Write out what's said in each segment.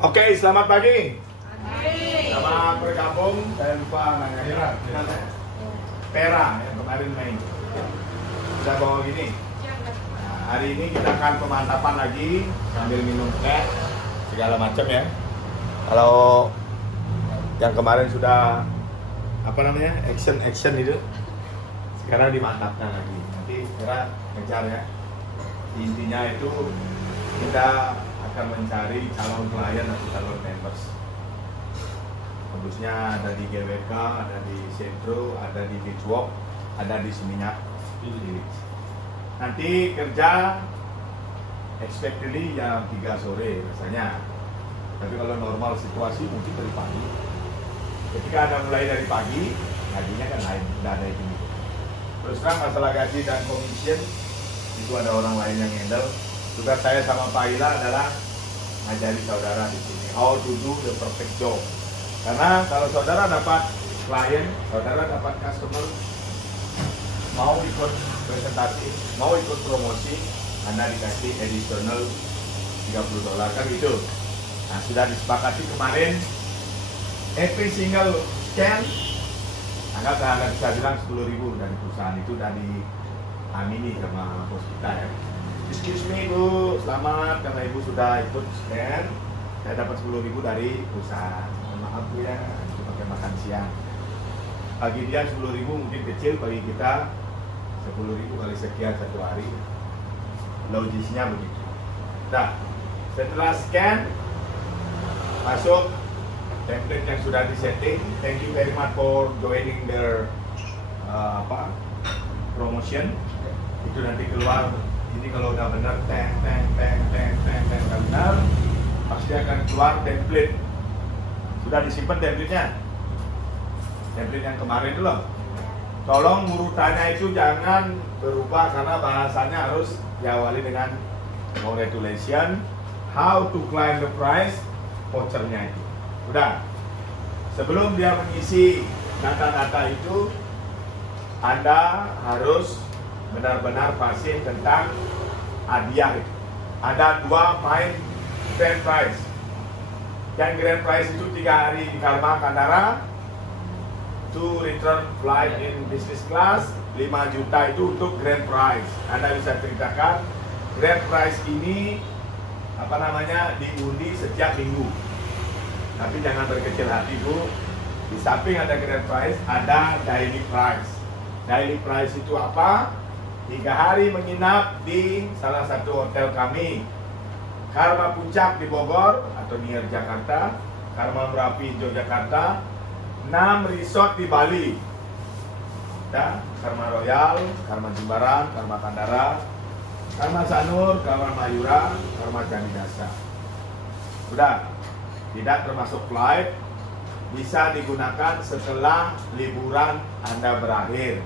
Oke, selamat pagi. Selamat bergabung. Saya lupa nanya Pera yang kemarin main. Sudah bawa gini. Nah, hari ini kita akan pemantapan lagi sambil minum teh segala macam ya. Kalau yang kemarin sudah action itu, sekarang dimantapkan lagi. Nanti kira kejar ya. Intinya itu kita akan mencari calon klien atau calon members. Modusnya ada di GWK, ada di Sentro, ada di Beachwalk, ada di Seminyak. Nanti kerja expectedly jam 3 sore rasanya. Tapi kalau normal situasi mungkin dari pagi. Ketika ada mulai dari pagi, gajinya kan lain, tidak ada itu. Terus terang masalah gaji dan commission itu ada orang lain yang handle. Tugas saya sama Pak Ila adalah ngajari saudara di sini how to do the perfect job. Karena kalau saudara dapat klien, saudara dapat customer, mau ikut presentasi, mau ikut promosi, Anda dikasih additional $30 kan gitu. Nah, sudah disepakati kemarin every single scan anggap saya bilang 10.000 dari perusahaan itu dari amini sama bos kita ya. Excuse me Bu, selamat karena Ibu sudah ikut scan. Saya dapat 10.000 dari perusahaan. Maaf Bu ya, itu pakai makan siang. Bagi dia 10.000 mungkin kecil, bagi kita 10.000 kali sekian satu hari. Logisnya begitu. Nah, setelah scan masuk template yang sudah disetting. Thank you very much for joining their promotion. Itu nanti keluar. Ini kalau udah benar, benar, pasti akan keluar template. Sudah disimpan template-nya. Template yang kemarin itu loh. Tolong urutannya itu jangan berubah karena bahasanya harus diawali dengan congratulations, how to climb the price, vouchernya itu. Udah. Sebelum dia mengisi data-data itu, Anda harus benar-benar pasti tentang hadiah itu. Ada 2 main grand prize. Yang grand prize itu 3 hari di Karma Kandara, 2 return flight in business class, 5 juta itu untuk grand prize. Anda bisa ceritakan grand prize ini diundi setiap minggu. Tapi jangan berkecil hati Bu. Di samping ada grand prize, ada daily prize. Daily prize itu apa? 3 hari menginap di salah satu hotel kami, Karma Puncak di Bogor atau near Jakarta, Karma Merapi Yogyakarta, 6 resort di Bali, Karma Royal, Karma Jimbaran, Karma Kandara, Karma Sanur, Karma Mayura, Karma Janidasa. Udah, tidak termasuk flight, bisa digunakan setelah liburan Anda berakhir.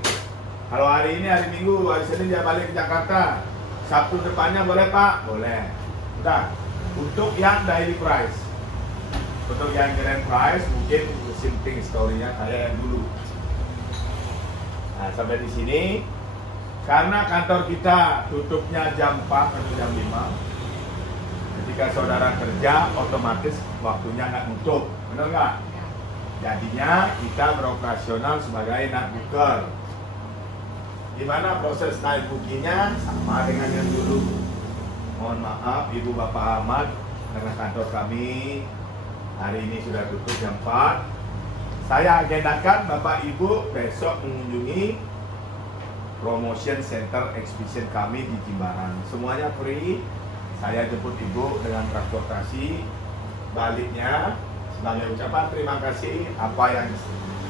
Kalau hari ini hari Minggu, hari Senin dia balik ke Jakarta, Sabtu depannya boleh Pak? Boleh. Udah. Untuk yang daily price, untuk yang grand price mungkin simple story-nya kayak yang dulu. Nah, sampai di sini karena kantor kita tutupnya jam 4 atau jam 5. Ketika saudara kerja otomatis waktunya nggak nutup, benar nggak? Jadinya kita beroperasional sebagai night booker. Gimana proses night bookingnya? Sama dengan yang dulu. Mohon maaf Ibu Bapak Ahmad, karena kantor kami hari ini sudah tutup jam 4. Saya agendakan Bapak Ibu besok mengunjungi promotion center exhibition kami di Jimbaran. Semuanya free. Saya jemput Ibu dengan transportasi. Baliknya sebagai ucapan terima kasih apa yang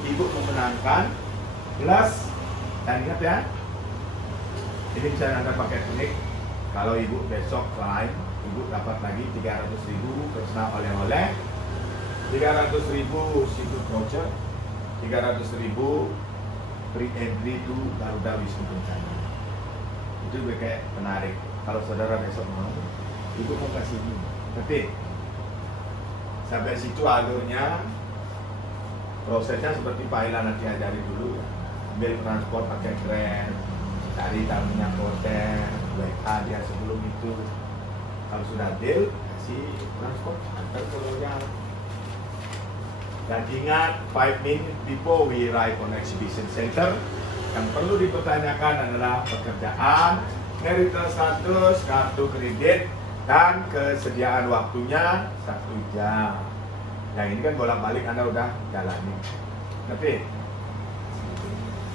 Ibu memenangkan. Plus, dan ingat ya, ini bisa Anda pakai unik. Kalau Ibu besok lain, Ibu dapat lagi 300.000 personal oleh-oleh, 300.000 seafood voucher, 300.000 free entry to Garuda Wisnu Kencana. Itu kayak menarik. Kalau saudara besok mau, Ibu mau kasih ini. Tapi sampai situ alurnya, prosesnya seperti Pak Ila nanti ajari dulu ya. Ambil transport pakai Grab, cari tamunya ke hotel, WA dia sebelum itu. Kalau sudah deal, kasih transport antar ke Dan ingat, 5 minutes before we arrive on exhibition center, yang perlu dipertanyakan adalah pekerjaan, marital status, kartu kredit, dan kesediaan waktunya 1 jam. Yang ini kan bolak-balik Anda udah jalani. Tapi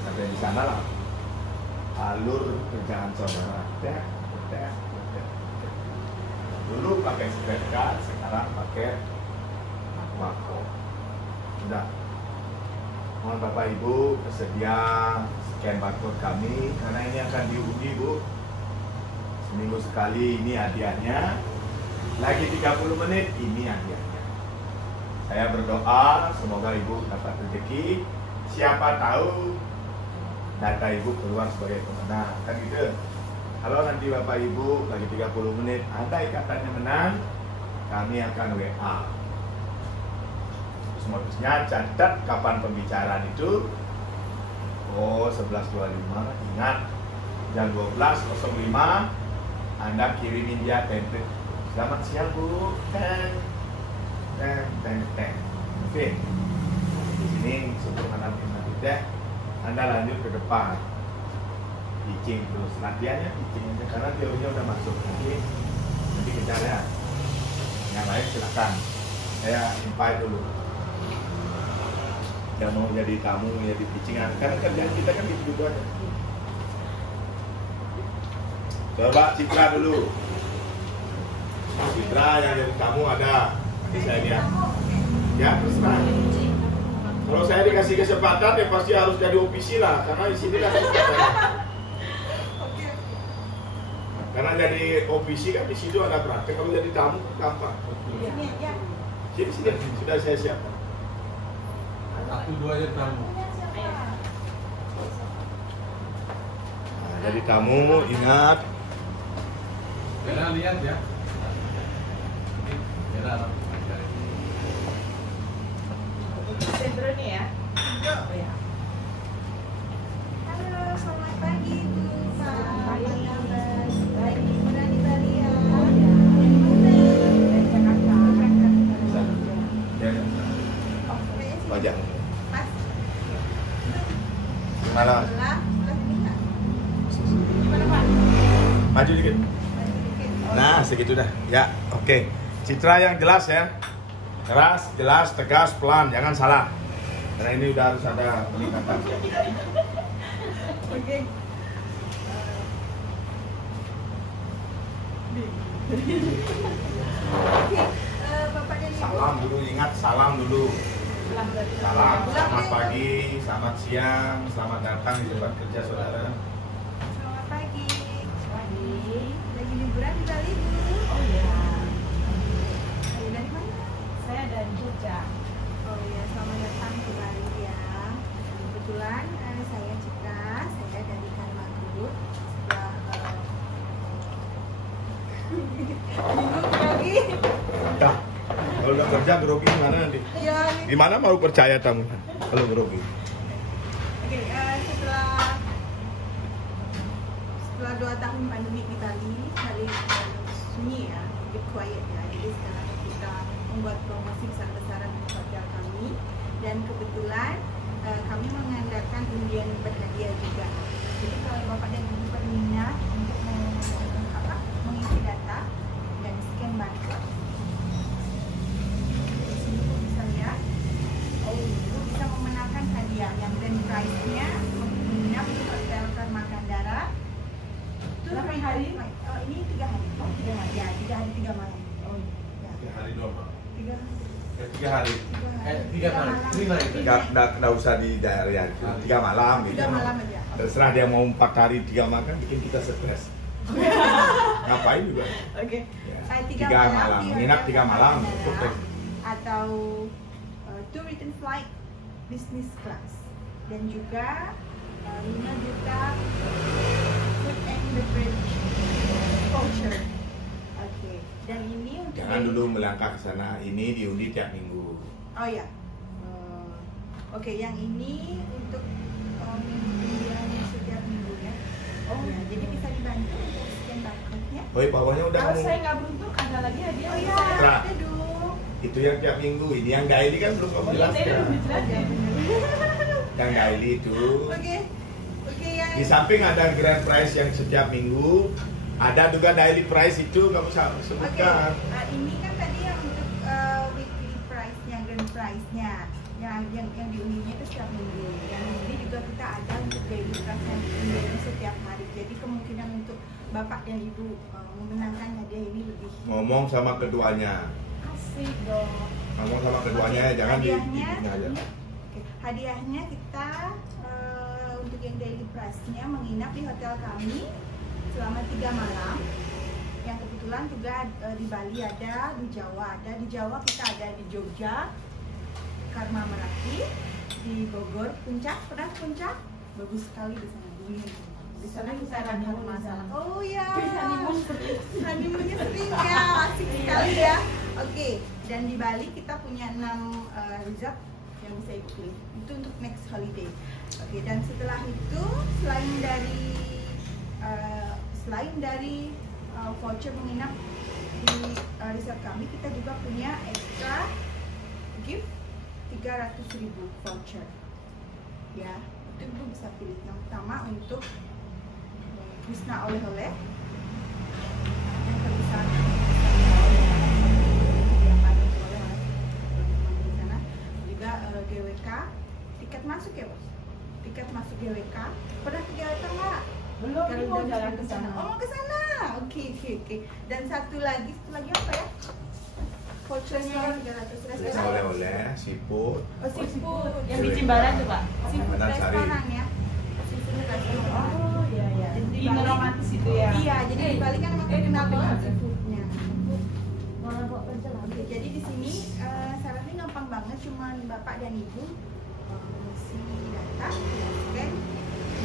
sampai di sana lah alur kerjaan saudara. Dulu pakai scratch card, sekarang pakai Aquaco. Sudah. Mohon Bapak Ibu bersedia scan barcode kami karena ini akan diundi, Bu. Seminggu sekali, ini hadiahnya. Lagi 30 menit, ini hadiahnya. Saya berdoa semoga Ibu dapat rezeki. Siapa tahu data Ibu keluar sebagai pemenang, kan gitu. Kalau nanti Bapak Ibu lagi 30 menit ada ikatannya menang, kami akan WA. Terus modusnya catat kapan pembicaraan itu. Oh, 11.25, ingat jam 12.05 Anda kirimin dia template. Selamat siang Bu. Oke. Di sini sebelum Anda tidak, Anda lanjut ke depan. Teaching terus latihannya teaching karena teorinya udah masuk. Nanti kita lihat. Yang lain silakan. Saya invite dulu. Yang mau jadi tamu, jadi teachingan. Karena kerjaan kita kan gitu aja. Coba Citra dulu. Citra yang jadi tamu ada. Nanti saya lihat. Ya terserah. Kalau saya dikasih kesempatan ya pasti harus jadi OPC lah. Karena di sini kan karena jadi OPC kan di situ ada praktek. Kalau jadi tamu kan gampang. Sini sudah saya siapkan. 1-2 aja tamu. Nah, jadi tamu ingat. Bella lihat ya. Bella. Sentro nih ya. Oh ya. Halo, selamat pagi Bu. Selamat pagi. Baik, gimana di Bali ya? Oh ya. Dari Jakarta. Ya, Oke, wajah. Pas. Gimana? Sebelah bisa. Gimana Pak? Maju dikit. Maju dikit. Nah, segitu dah. Ya, oke. Citra yang jelas ya. Keras, jelas, tegas, pelan, jangan salah. Karena ini udah harus ada peningkatan. Oke. Oke, Bapak dan Ibu. Salam dulu, ingat salam dulu. Salam, selamat pagi, selamat siang, selamat datang di tempat kerja saudara. Selamat pagi. Pagi. Lagi liburan di Bali Bu. Oh ya. Ayo dari mana? Saya dari Jogja. Oh ya, selamat datang ke Bali ya. Kebetulan saya Citra, saya dari Karma Group. Bingung lagi. Dah, kalau udah kerja grogi gimana nanti? Ya, Gimana mau percaya tamu kalau grogi? Oke, setelah 2 tahun pandemi di Bali, sunyi ya, bit quiet ya. Jadi sekarang kita membuat promosi besar-besaran untuk hotel kami, dan kebetulan kami mengadakan undian berhadiah juga. Jadi kalau Bapak dan Ibu berminat untuk mengisi data dan scan barcode, Ibu bisa lihat. Ibu bisa memenangkan hadiah yang grand prize-nya menginap di hotel Karma Kandara. Itu 8 hari? Oh, ini 3 hari. Oh, 3 hari. Ya, 3 hari 3 malam. Oh iya. Ya, 3 hari doang, Pak. 3 hari. 3 hari. 3 kali. 3 itu. Nggak usah di daerah ya. 3 malam gitu. 3 malam aja. Terserah dia mau 4 hari 3 makan bikin kita stres. Ngapain juga? Oke. Ya. 3 3 malam. di Menginap hotel 3 malam. Karma Cukup Kandara, deh. atau 2 return flight business class, dan juga 5 juta food and beverage voucher. Oke. Dan ini untuk Jangan dulu melangkah ke sana. Ini diundi tiap minggu. Oh ya. Oke, yang ini untuk undian setiap minggu ya. Oh ya, jadi bisa dibantu untuk scan barcode-nya. Woi, bawahnya udah Kalau ngomong. saya nggak beruntung, ada lagi hadiah. Oh ya, Tra. ada dong. Itu yang tiap minggu. Ini yang daily kan belum kamu jelaskan. Yang daily itu. Oke, yang Di samping ada grand prize yang setiap minggu, ada juga daily prize itu kamu sebutkan. Ini kan tadi yang untuk weekly price-nya, grand price-nya, yang diundinya itu setiap minggu. Yang ini juga kita ada untuk daily prize yang diundinya setiap hari. Jadi kemungkinan untuk bapak dan ibu memenangkan hadiah ini lebih. Ngomong sama keduanya. Asik dong. Ngomong sama keduanya, jangan di Hadiahnya, aja. hadiahnya kita untuk yang daily price-nya menginap di hotel kami selama 3 malam. Yang kebetulan juga di Bali ada, di Jawa ada. Di Jawa kita ada di Jogja, Karma Merapi, di Bogor, Puncak. Pernah Puncak? Bagus sekali di sana. Di sana kita ada masalah. Oh ya. Honeymoonnya sering ya, asik sekali ya. Oke, dan di Bali kita punya 6 resort yang bisa ibu pilih. Itu untuk next holiday. Oke, dan setelah itu selain dari voucher menginap di resort kami, kita juga punya extra gift 300.000 voucher. Ya, itu ibu bisa pilih. Yang pertama untuk Krishna oleh-oleh. Yang terbesar juga GWK, tiket masuk ya bos? Tiket masuk GWK. Pernah ke GWK nggak? Belum, ini mau jalan ke sana. Oh, mau ke sana. Oke. Dan satu lagi apa ya? Vouchernya 300 Oleh-oleh, seafood. Oh, seafood. Yang di Jimbaran tuh Pak. Seafood Benar, Sari. restoran ya. Seafood restoran. Oh iya iya. Jadi Di romantis itu ya. Iya, jadi di Bali kan emang terkenal dengan seafoodnya. Mana bawa pencet lagi. Oke, jadi di sini syaratnya gampang banget, cuman bapak dan ibu mengisi data, scan,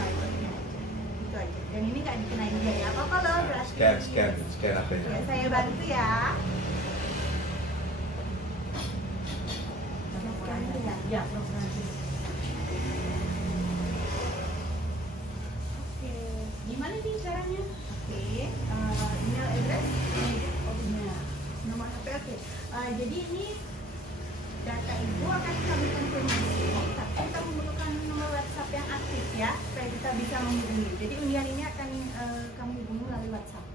nah itu aja. Itu aja. Dan ini nggak dikenain biaya apa-apa loh, gratis. Scan apa Ya, ya? saya bantu ya. Ya, nanti. Oke, Gimana sih caranya? oke. Email address, nomor HP, oke. Jadi ini data ibu akan kami konfirmasi, tapi kita memerlukan nomor WhatsApp yang aktif ya, supaya kita bisa menghubungi. Jadi undian ini akan kami hubungi melalui WhatsApp.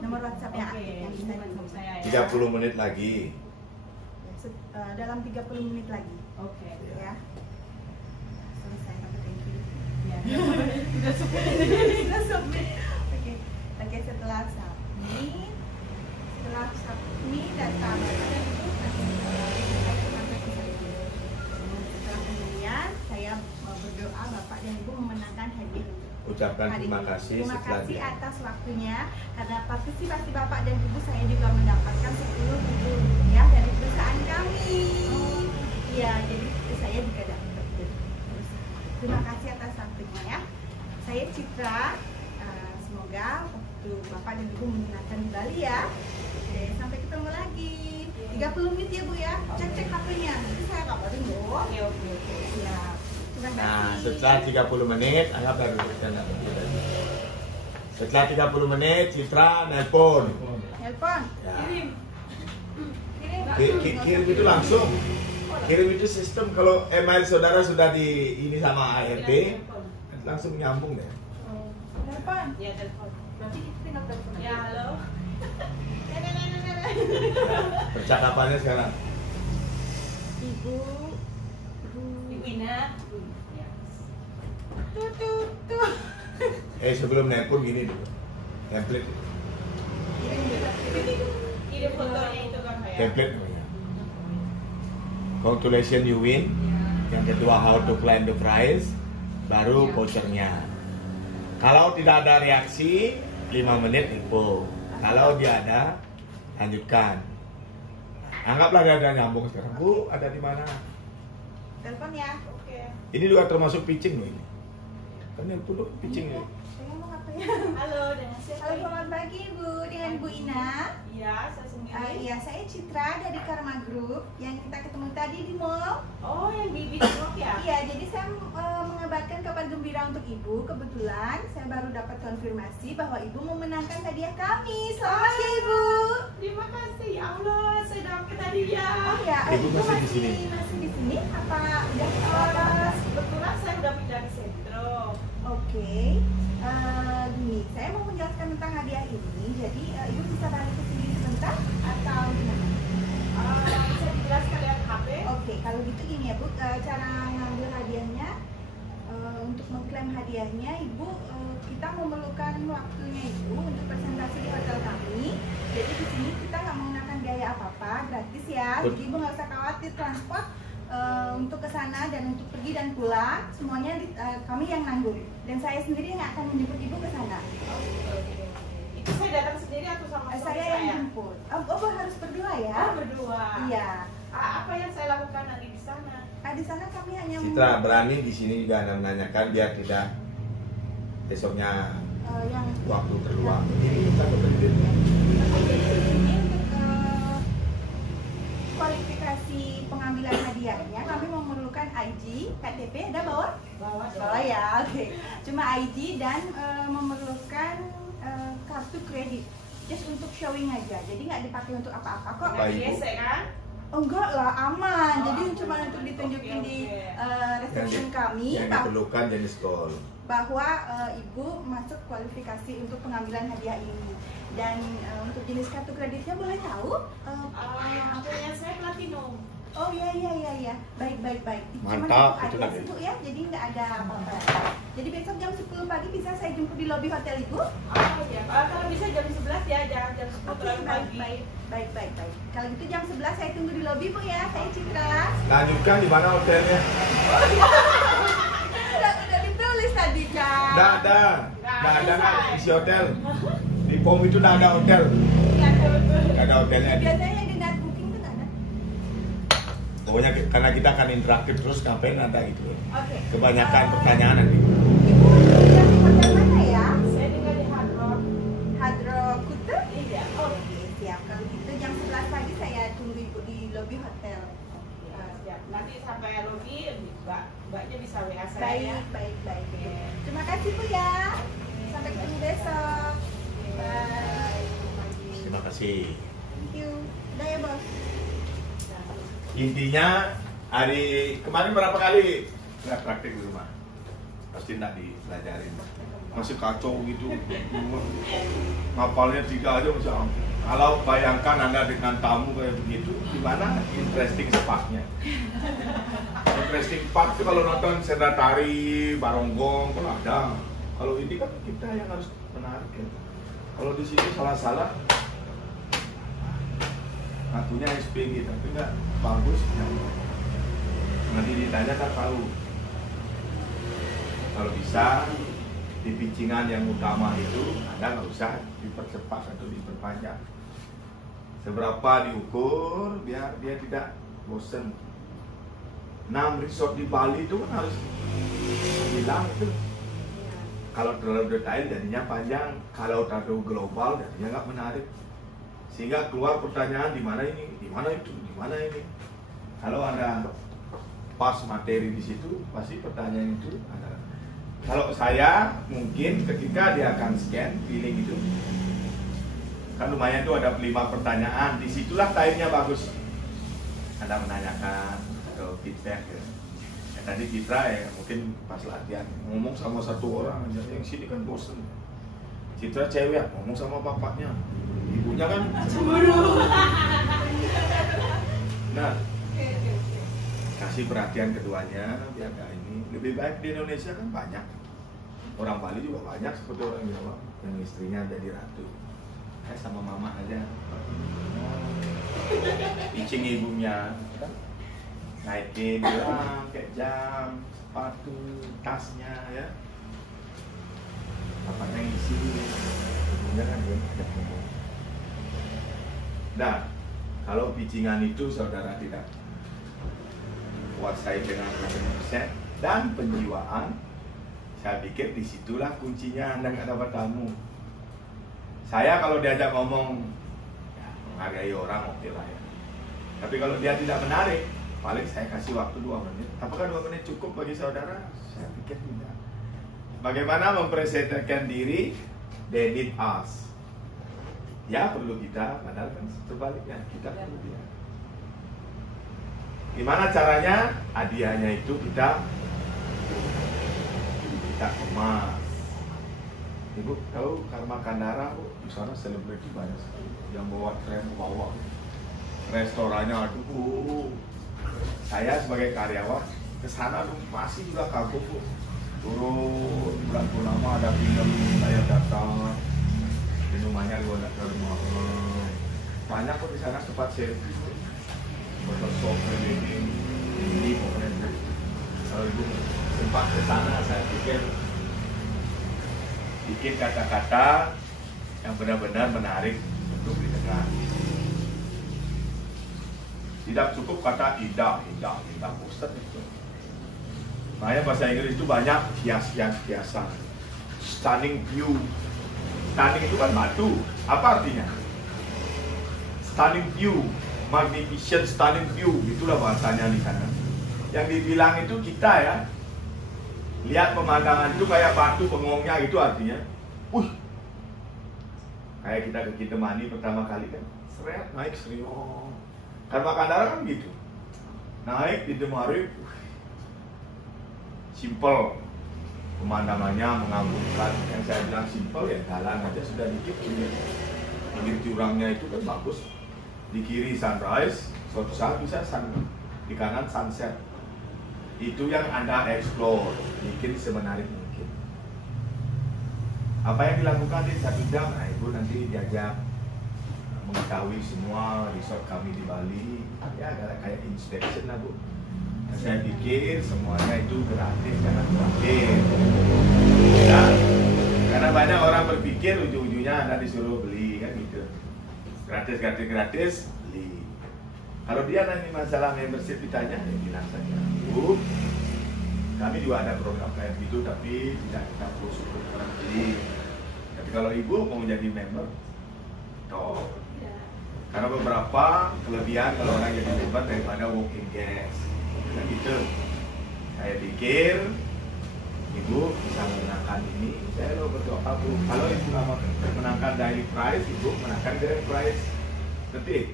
Nomor WhatsApp yang aktif yang bisa dihubungi. saya ya. 30 menit lagi. Dalam 30 menit lagi. Oke. Ya. Selesai, sampai thank you. Ya. Sudah submit. Oke, setelah submit data bapak itu setelah kemudian saya berdoa bapak dan ibu memenangkan hadiah Ucapkan hari terima ini. kasih Terima setelah kasih dia. atas waktunya, karena partisipasi bapak dan ibu saya juga mendapatkan 10.000 rupiah dari perusahaan kami. Iya, jadi saya juga dapat. Terima kasih atas waktunya ya. Saya Citra. Semoga waktu bapak dan ibu menyenangkan di Bali ya. Oke, sampai ketemu lagi. 30 menit ya Bu ya. Cek HP-nya. Nanti saya kabarin Bu. Oke. Ya. Terima kasih. Nah, setelah 30 menit, anggap baru setelah 30 menit, Citra nelpon. Telepon. Ya. Kirim. Kirim itu langsung. Kirim itu sistem kalau email saudara sudah di ini sama ARD, langsung nyambung deh. Telepon. Ya, telepon. Berarti kita tinggal telepon. Ya, halo. Percakapannya sekarang. Ibu. Ibu Ina. Ya. Tuh. Sebelum nelpon gini dulu. Template. Ini fotonya itu kan Pak ya. Template namanya. Congratulations you win. Yang kedua how to claim the prize. Baru vouchernya. Kalau tidak ada reaksi 5 menit info. Kalau dia ada, lanjutkan. Anggaplah dia ada nyambung sekarang. Bu, ada di mana? Telepon ya. Oke. Ini juga termasuk pitching loh ini. Kan yang dulu pitching ya. Saya ngomong apa ya? Halo, dengan siapa? Halo, selamat pagi Ibu, dengan Bu Ina. Iya, saya sendiri. Iya, saya Citra dari Karma Group yang kita ketemu tadi di mall. Oh, yang di Bidrok ya? Iya, jadi saya mengabarkan kabar gembira untuk Ibu. Kebetulan saya baru dapat konfirmasi bahwa Ibu memenangkan hadiah kami. Selamat ya Ibu. Terima kasih, ya Allah, saya dapat hadiah. Oh ya, Ibu masih di sini? Masih di sini? Apa udah Kebetulan saya udah pindah di sentro. Oke. Gini, saya mau menjelaskan tentang hadiah ini. Jadi Ibu bisa balik ke sini sebentar atau gimana? Bisa dijelaskan dengan HP? Oke, kalau gitu gini ya Bu, cara ngambil hadiahnya, untuk mengklaim hadiahnya Ibu, kita memerlukan waktunya Ibu untuk presentasi di hotel kami. Jadi di sini kita nggak menggunakan biaya apa-apa, gratis ya. Jadi Ibu nggak usah khawatir transport untuk ke sana dan untuk pergi dan pulang, semuanya kami yang nanggung. Dan saya sendiri yang akan menjemput Ibu ke sana. Itu saya datang sendiri atau sama suami Saya yang jemput. Oh, harus berdua ya? Oh, berdua. Iya. Apa yang saya lakukan nanti di sana? Di sana kami hanya Citra berani di sini juga Anda menanyakan biar tidak besoknya yang waktu terluang. Jadi kita berbeda. ini untuk kualifikasi pengambilan hadiahnya kami memerlukan ID, KTP ada bawa? Bawa ya, oke. Cuma ID dan memerlukan kartu kredit, just untuk showing aja. Jadi nggak dipakai untuk apa-apa kok. Nggak digesek kan? Oh, enggak lah, aman. Oh, Jadi aman. cuma untuk ditunjukin Oke, di oke. reception kami Yang diperlukan jenis call. bahwa Ibu masuk kualifikasi untuk pengambilan hadiah ini. Dan untuk jenis kartu kreditnya boleh tahu? Punya saya platinum. Oh iya. Baik. Cuma Mantap, itu itu aja lagi. sih Bu ya, jadi nggak ada apa-apa. Jadi besok jam 10 pagi bisa saya jemput di lobi hotel Ibu? Oh iya. Kalau bisa jam 11 ya, jangan jam 10 Oke, terlalu pagi. baik. Kalau gitu jam 11 saya tunggu di lobi Bu ya, saya Citra. Lanjutkan di mana hotelnya? Udah ditulis tadi kan? Nggak ada nggak isi hotel. Di form itu nggak ada hotel. Nggak ada hotelnya. Biasanya yang di net booking tuh nggak ada. Pokoknya karena kita akan interaktif terus, ngapain ada gitu. Oke. Kebanyakan pertanyaan nanti. Ibu tinggal di hotel mana ya? Saya tinggal di Hard Rock. Hadro Kuta? Iya. Oke, siap. Kalau gitu jam 11 pagi saya tunggu Ibu di lobi hotel. Siap. Nanti sampai lobby, mbaknya bisa WA saya ya. Baik. Oke. Terima kasih Bu ya. Sampai ketemu besok. Bye. Terima kasih. Thank you. Udah ya Bos. Intinya hari kemarin berapa kali nggak praktek di rumah? Pasti nggak dipelajarin. Masih kacau gitu. Ngapalnya 3 aja masih ampun. Kalau bayangkan Anda dengan tamu kayak begitu, gimana interesting spotnya? Interesting spot itu kalau nonton senda tari, baronggong, kalau ada. Kalau ini kan kita yang harus menarik ya. Kalau di sini salah-salah, ngakunya SPG tapi nggak bagus. Nanti ditanya kan tahu. Kalau bisa di pitchingan yang utama itu Anda nggak usah dipercepat atau diperpanjang. Seberapa diukur biar dia tidak bosen. 6 resort di Bali itu kan harus hilang itu. Kalau terlalu detail jadinya panjang, kalau terlalu global jadinya nggak menarik. Sehingga keluar pertanyaan di mana ini, di mana itu, di mana ini. Kalau Anda pas materi di situ, pasti pertanyaan itu ada. Kalau saya mungkin ketika dia akan scan feeling itu, kan lumayan tuh ada 5 pertanyaan, disitulah time-nya bagus. Anda menanyakan atau feedback ya. Tadi Citra ya mungkin pas latihan ngomong sama satu orang aja, yang sini kan bosen. Citra cewek ngomong sama bapaknya, ibunya kan cemburu. Nah, kasih perhatian keduanya biar gak ini. Lebih baik di Indonesia kan banyak. Orang Bali juga banyak seperti orang Jawa yang istrinya jadi ratu. Sama mama aja. Pitching ibunya kan? Naikin gelang, kayak jam, sepatu, tasnya ya. Bapaknya ngisi, ibunya kan dia ajak ngomong. Nah, kalau pitchingan itu saudara tidak kuasai dengan 100% dan penjiwaan, Saya pikir disitulah kuncinya Anda nggak dapat tamu. Saya kalau diajak ngomong, ya, menghargai orang oke lah ya. Tapi kalau dia tidak menarik, paling saya kasih waktu 2 menit. Apakah 2 menit cukup bagi saudara? Saya pikir tidak. Bagaimana mempresentasikan diri? They need us. Ya perlu kita, padahal kan sebaliknya kita perlu dia. Gimana caranya? Hadiahnya itu kita kemas. Ibu tahu Karma Kandara, Bu? Di sana selebriti banyak sekali yang bawa tren, bawa restorannya. Aduh, saya sebagai karyawan ke sana masih juga kagum, Bu. Turun bulan purnama ada film, saya datang minumannya luar biasa. Banyak kok di sana tempat servis, Photoshop, wedding, ini pokoknya. Kalau ibu sempat ke sana, saya pikir bikin kata-kata yang benar-benar menarik untuk didengar. Tidak cukup kata indah, bosan itu. Makanya bahasa Inggris itu banyak hiasan. Stunning view. Stunning itu kan batu. Apa artinya? Stunning view, magnificent stunning view, itulah bahasanya di sana. Yang dibilang itu kita ya, lihat pemandangan itu kayak batu bengongnya, itu artinya, kayak kita ke Kintamani pertama kali kan, seret naik serius. Karma Kandara kan gitu, naik di Demari, simple, pemandangannya mengagumkan. Yang saya bilang simple ya, jalan aja sudah dikit. Pinggir jurangnya itu kan bagus. Di kiri sunrise, suatu saat bisa di kanan sunset. Itu yang Anda explore, bikin semenarik mungkin. Apa yang dilakukan di 1 jam? Nah, Ibu nanti diajak mengetahui semua resort kami di Bali. Ya, ada kayak inspection lah, Bu. Nah, saya pikir semuanya itu gratis, jangan khawatir. Ya, karena banyak orang berpikir ujung-ujungnya Anda disuruh beli, kan gitu. Gratis, beli. Kalau dia nanti masalah membership ditanya, ya bilang saja, Bu, kami juga ada program kayak gitu, tapi tidak kita khusus untuk orang beli. Tapi kalau Ibu mau jadi member, toh. Karena beberapa kelebihan kalau orang jadi member daripada walking guest. Nah gitu. Saya pikir Ibu bisa menangkan ini. Saya lo berdoa, Bu. Kalau Ibu menangkan daily prize, Ibu menangkan grand prize. Ketik.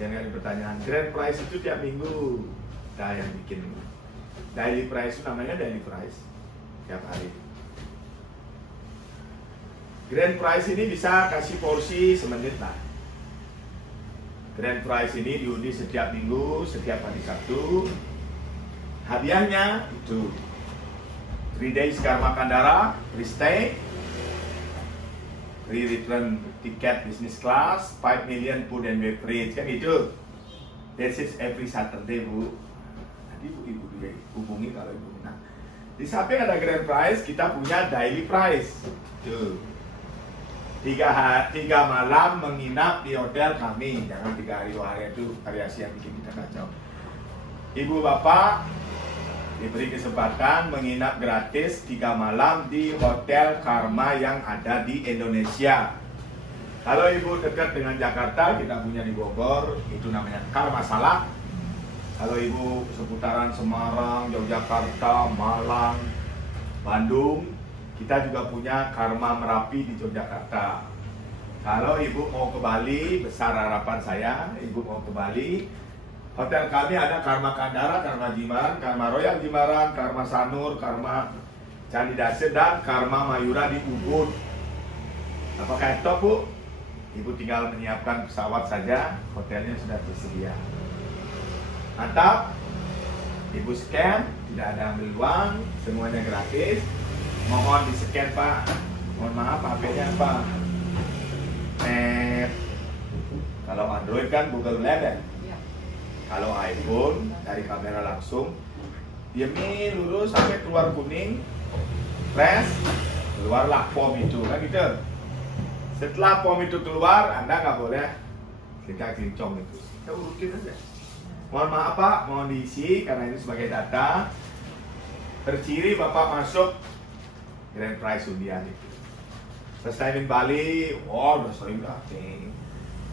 Jangan ada pertanyaan. Grand prize itu tiap minggu. Saya yang bikin. Daily prize itu namanya daily prize. Tiap hari. Grand prize ini bisa kasih porsi semenit lah. Grand prize ini diundi setiap minggu, setiap hari Sabtu. Hadiahnya itu 3 days Karma Kandara, free stay, free return tiket business class, 5 million food and beverage, kan gitu. That's it every Saturday, Bu. Nanti ibu juga hubungi kalau ibu menang. Di samping ada grand prize, kita punya daily prize. Tuh. 3 malam menginap di hotel kami. Jangan 3 hari 2 hari, itu variasi yang bikin kita kacau. Ibu bapak diberi kesempatan menginap gratis 3 malam di hotel Karma yang ada di Indonesia. Kalau ibu dekat dengan Jakarta, kita punya di Bogor, itu namanya Karma Salak. Kalau ibu seputaran Semarang, Yogyakarta, Malang, Bandung, kita juga punya Karma Merapi di Yogyakarta. Kalau ibu mau ke Bali, besar harapan saya, ibu mau ke Bali, hotel kami ada Karma Kandara, Karma Jimbaran, Karma Royal Jimbaran, Karma Sanur, Karma Candi Dase, dan Karma Mayura di Ubud. Apakah itu, Bu? Ibu tinggal menyiapkan pesawat saja, hotelnya sudah tersedia. Mantap. Ibu scan, tidak ada ambil uang, semuanya gratis. Mohon di scan, Pak. Mohon maaf, HP-nya apa? Kalau Android kan Google Map ya. Kalau iPhone dari kamera langsung, diamin lurus sampai keluar kuning, press, keluarlah form itu, kan gitu. Setelah form itu keluar, Anda nggak boleh klincong itu. Kita urutin aja. Mohon maaf Pak, mohon diisi karena ini sebagai data. terciri Bapak masuk Grand Prize undian itu. Selesai di Bali, udah sering lah,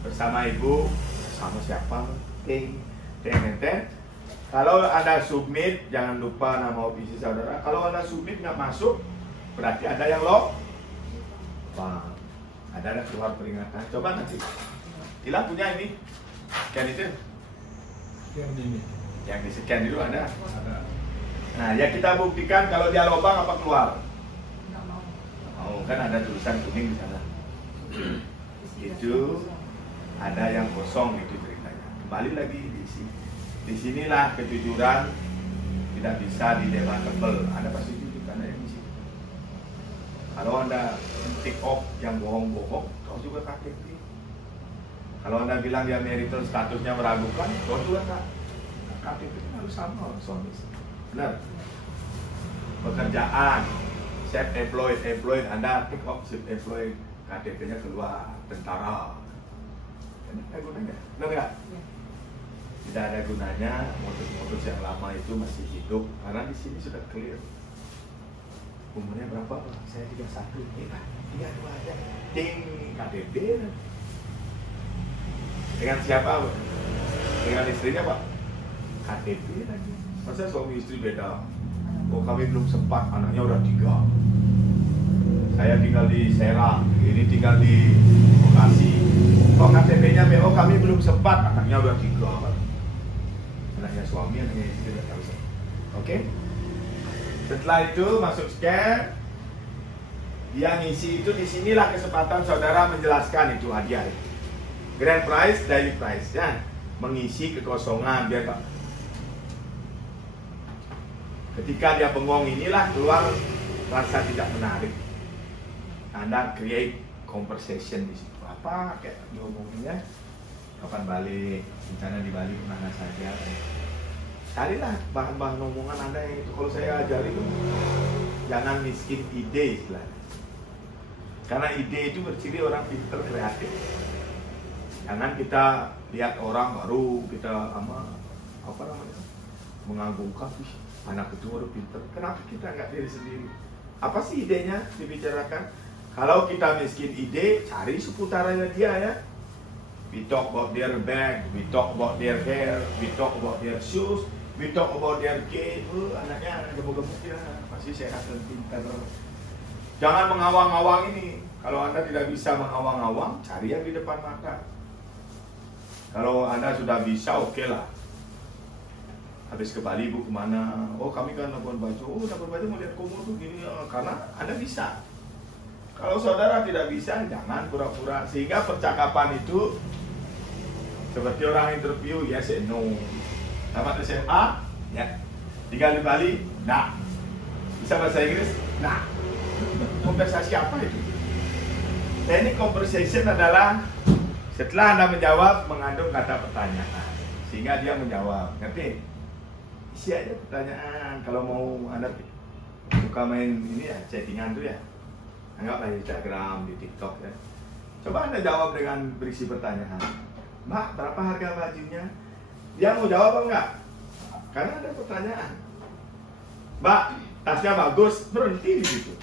bersama ibu, sama siapa, ting. Kalau Anda submit, jangan lupa nama ofisi saudara. Kalau Anda submit nggak masuk, berarti ada yang Wah, ada keluar peringatan. Coba nanti, Ila punya ini, scan itu. Yang di scan dulu ada. Nah, ya kita buktikan kalau dia lubang apa keluar. Oh, kan ada tulisan kuning di sana. Itu ada yang kosong itu ceritanya. Kembali lagi diisi. Di sinilah kejujuran tidak bisa didebatable. Anda pasti jujur karena yang di sini. Kalau Anda take off yang bohong-bohong, kau juga KTP. Kalau Anda bilang dia marital statusnya meragukan, kau juga KTP harus sama suami. Benar. Pekerjaan self-employed, Anda pick up self-employed, KTP-nya keluar, tentara. Ini ada gunanya, benar nggak? Tidak ada gunanya, modus-modus yang lama itu masih hidup, karena di sini sudah clear. Umurnya berapa? Saya 31, ya, 32 aja. Ting, KTP. Dengan siapa? Dengan istrinya Pak? KTP lagi. Masa suami istri beda? Oh, kami belum sempat, anaknya udah 3. Saya tinggal di Serang, ini tinggal di Bekasi. Oh, KTP-nya BO kami belum sempat, anaknya udah 3. Anaknya suami, anaknya istri udah tahu. Oke? Setelah itu masuk scan, dia ngisi itu. Disinilah kesempatan saudara menjelaskan itu hadiah. Grand prize, daily prize, ya, mengisi kekosongan biar Pak. Ketika dia bengong inilah keluar rasa tidak menarik. Anda create conversation di situ. Apa kayak diomonginnya? Kapan balik? Rencana di Bali kemana saja? Carilah bahan-bahan omongan Anda yang itu. Kalau saya ajari itu, jangan miskin ide istilahnya. Karena ide itu berciri orang pintar kreatif. Jangan kita lihat orang baru kita mengagungkan. Anak itu baru pintar. Kenapa kita nggak diri sendiri? Apa sih idenya dibicarakan? Kalau kita miskin ide, cari seputarannya dia ya. We talk about their bag, we talk about their hair, we talk about their shoes, we talk about their kid. Anaknya gemuk-gemuk ya, pasti sehat dan pintar. Jangan mengawang-awang ini. Kalau Anda tidak bisa mengawang-awang, cari yang di depan mata. Kalau Anda sudah bisa, oke lah. Habis ke Bali, Bu, kemana? Oh, kami kan Labuan Bajo. Oh, Labuan Bajo mau lihat Komodo gini ya. Karena Anda bisa. Kalau saudara tidak bisa, jangan pura-pura. Sehingga percakapan itu seperti orang interview, yes and no. Dapat SMA? Ya. Tinggal di Bali? Nah. Bisa bahasa Inggris? Nah. Konversasi apa itu? Teknik conversation adalah setelah Anda menjawab, mengandung kata pertanyaan. Sehingga dia menjawab. Ngerti? Isi aja pertanyaan. Kalau mau Anda suka main ini ya, chattingan tuh ya, anggaplah di Instagram, di TikTok ya. Coba Anda jawab dengan berisi pertanyaan. Mbak, berapa harga bajunya? Dia mau jawab apa enggak? Karena ada pertanyaan. Mbak, tasnya bagus, berhenti di situ.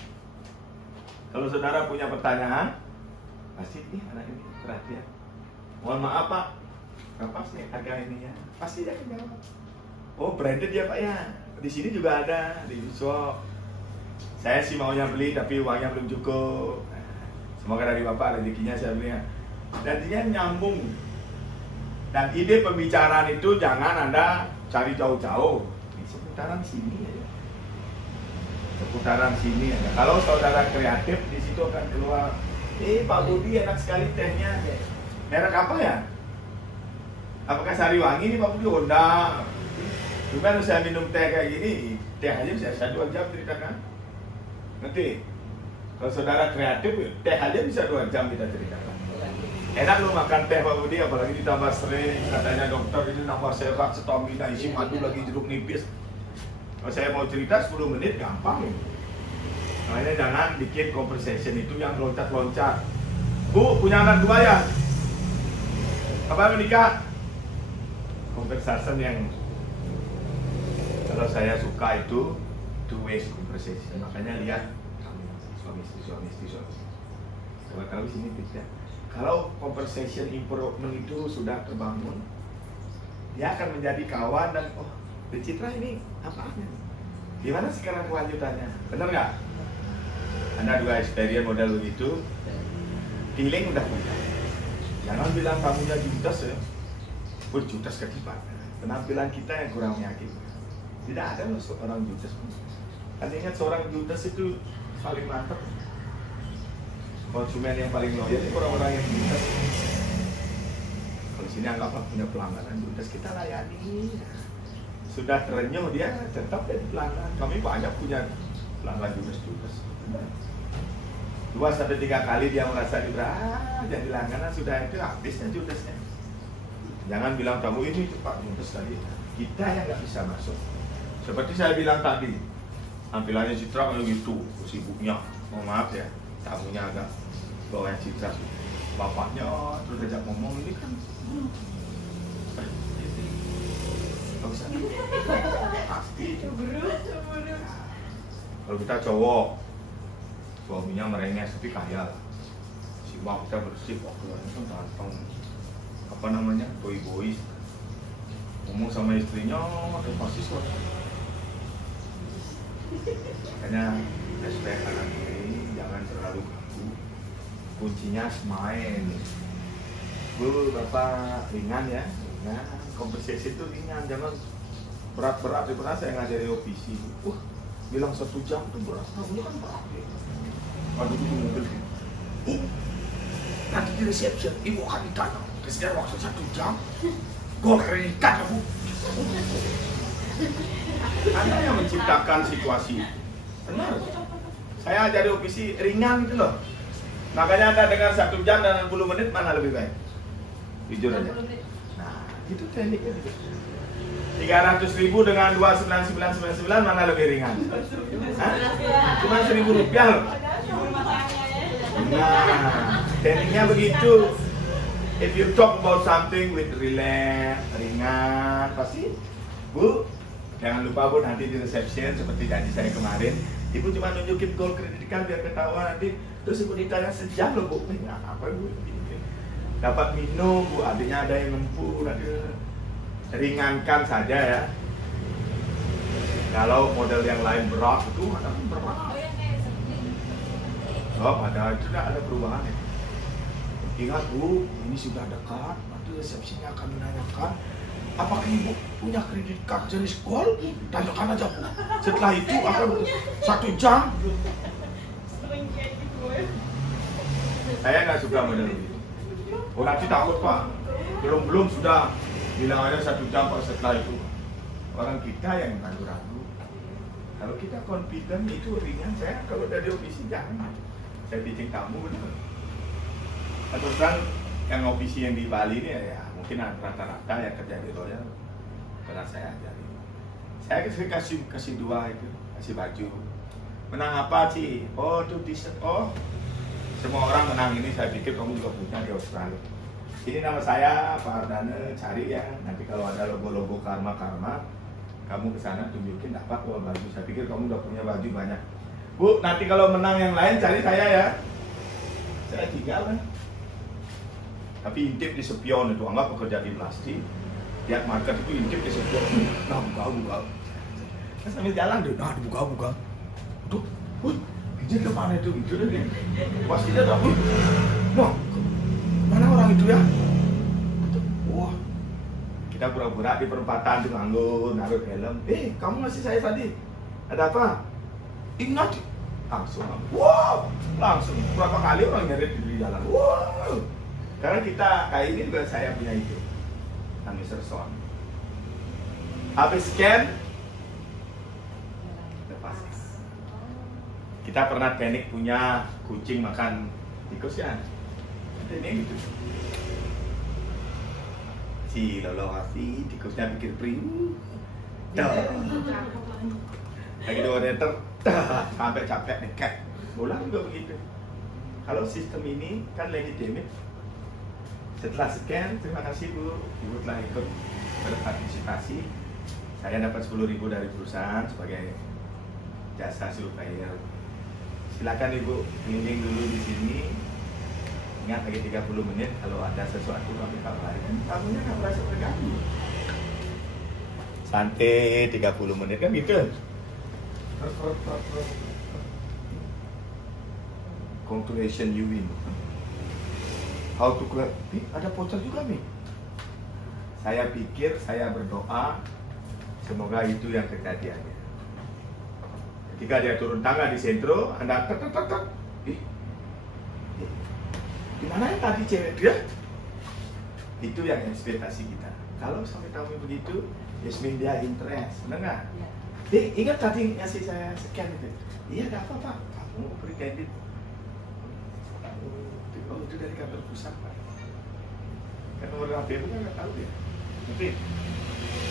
Kalau saudara punya pertanyaan, pasti anak ini perhatian. Mohon maaf Pak, berapa sih harga ini ya? Pasti dia akan jawab. Oh, branded ya Pak ya. Di sini juga ada di shop. Saya sih maunya beli tapi uangnya belum cukup. Semoga dari Bapak rezekinya saya beli ya. Dan dia nyambung. Dan ide pembicaraan itu jangan Anda cari jauh-jauh. Di seputaran sini aja. Seputaran sini aja. Kalau saudara kreatif di situ akan keluar. Pak Budi enak sekali tehnya. Merek apa ya? Apakah Sariwangi ini Pak Budi? Honda. Cuma saya minum teh kayak gini, teh aja bisa 2 jam ceritakan. Nanti kalau saudara kreatif, teh aja bisa 2 jam kita ceritakan. Enak lu makan teh Pak Budi, apalagi ditambah sering. Katanya dokter ini nambah serat, stamina, isi madu lagi jeruk nipis. Kalau saya mau cerita 10 menit gampang. Makanya jangan bikin conversation itu yang loncat-loncat. Bu, punya anak 2 ya? Apa menikah? Conversation yang kalau saya suka itu two way conversation. Makanya lihat suami istri. Kalau sini beda. Kalau conversation improvement itu sudah terbangun, dia akan menjadi kawan dan oh, Citra ini apanya? Gimana sekarang kelanjutannya? Benar nggak? Anda dua experience model begitu, feeling udah punya. Jangan bilang kamunya judes ya, judes ketipan. Penampilan kita yang kurang meyakinkan. Tidak ada loh seorang judes. Kan ingat seorang judes itu paling mantap. Konsumen yang paling loyal itu orang-orang yang judes. Kalau sini anggaplah punya pelanggan judes, kita layani. Sudah terenyuh dia tetap jadi pelanggan. Kami banyak punya pelanggan judes. 2-3 kali dia merasa jadi langganan, sudah itu habisnya judesnya. Jangan bilang kamu ini cepat judes tadi. Kita yang nggak bisa masuk. Seperti saya bilang tadi, tampilannya Citra kayak gitu, sibuknya. Mohon maaf ya, tamunya agak bawa Citra, bapaknya terus ajak ngomong ini kan. Nggak usah. Pasti. Kalau kita cowok, suaminya merengek tapi kaya. Si bang kita bersih, waktu itu ganteng. Apa namanya, boy. Ngomong sama istrinya, terus pasti suara. Makanya respect anak ini, jangan terlalu kaku. Kuncinya smile. Bu, bapak ringan ya, ringan. Konversasi itu ringan, jangan berat-berat. Pernah saya ngajari OPC, bilang 1 jam itu berat. Kamu kan berat ya. Waduh, itu mobil. Nanti di reception, ibu akan ditanya. Kesekian waktu 1 jam, gue kreditkan ya bu. Anda yang menciptakan situasi. Benar. Saya ajari OPC ringan gitu loh. Makanya Anda dengan 1 jam dan 60 menit mana lebih baik? Jujur aja. Nah, itu tekniknya. 300.000 dengan 29999 mana lebih ringan? Hah? Cuma 1.000 rupiah loh. Nah, tekniknya begitu. If you talk about something with relax, ringan, pasti Bu, jangan lupa Bu nanti di reception seperti janji saya kemarin, Ibu cuma nunjukin goal kredit card biar ketahuan nanti. Terus Ibu ditanya sejam loh Bu, apa Bu? Dapat minum Bu, adanya ada yang nempuh, ringankan saja ya. Kalau model yang lain berat itu ada berat. Oh, ada itu tidak ada perubahan ya. Ingat Bu, ini sudah dekat, nanti resepsinya akan menanyakan apakah Ibu punya kredit card jenis gold? Tanyakan aja Bu. Setelah itu akan 1 jam. Saya nggak suka model itu. Oh nanti takut Pak. Belum sudah bilang aja 1 jam Pak setelah itu. Orang kita yang ragu-ragu. Kalau kita confident itu ringan. Saya kalau dari ofisi jangan. Saya pitching tamu betul. Atau kan yang ofisi yang di Bali ini ya mungkin rata-rata yang kerja di Royal pernah saya ajari. Saya kasih 2 itu, kasih baju. Menang apa sih? Oh itu t-shirt. Oh semua orang menang ini, saya pikir kamu juga punya di Australia. Ini nama saya Pak Ardana, cari ya. Nanti kalau ada logo-logo karma, kamu ke sana tunjukin dapat baju. Saya pikir kamu udah punya baju banyak. Bu, nanti kalau menang yang lain cari saya ya. Saya tinggal kan. Tapi intip di spion itu, anggap pekerja di plastik. Lihat market itu intip di spion. Nah, buka. Nah, sambil jalan deh, nah dibuka. Tuh, izin ke mana itu? Itu deh. Pas kita tahu. Nah, mana orang itu ya? Wah, kita pura-pura di perempatan di nganggur, naruh helm. Kamu ngasih saya tadi. Ada apa? Ingat. Langsung. Wow, langsung. Berapa kali orang nyeret di jalan. Wow. Karena kita kayak ini juga saya punya itu. Mr. Son. Habis scan, lepas. Kita pernah teknik punya kucing makan tikus ya. Ini gitu. Si Lolo kasih tikusnya bikin pring. Lagi 2 meter, sampai capek dekat. Bola juga begitu. Kalau sistem ini kan legitimate. Setelah scan, terima kasih Bu, Ibu telah ikut berpartisipasi. Saya dapat 10.000 dari perusahaan sebagai jasa surveyor. Silakan Ibu keliling dulu di sini. Ingat lagi 30 menit, kalau ada sesuatu kami kabarin. Tamunya nggak merasa terganggu. Santai 30 menit kan gitu. Congratulations you win. How to clap? Ada voucher juga nih. Saya pikir, saya berdoa, semoga itu yang kejadiannya. Ketika dia turun tangga di sentro, Anda tek. Gimana ya tadi cewek dia? Itu yang ekspektasi kita. Kalau sampai tamu begitu, Yasmin dia interest, benar nggak? Ya. Ingat tadi ngasih saya scan itu? Iya, ada apa Pak? Kamu beri kredit. Oh, itu dari kantor pusat Pak. Kan nomor HP itu kan nggak tahu ya. Mungkin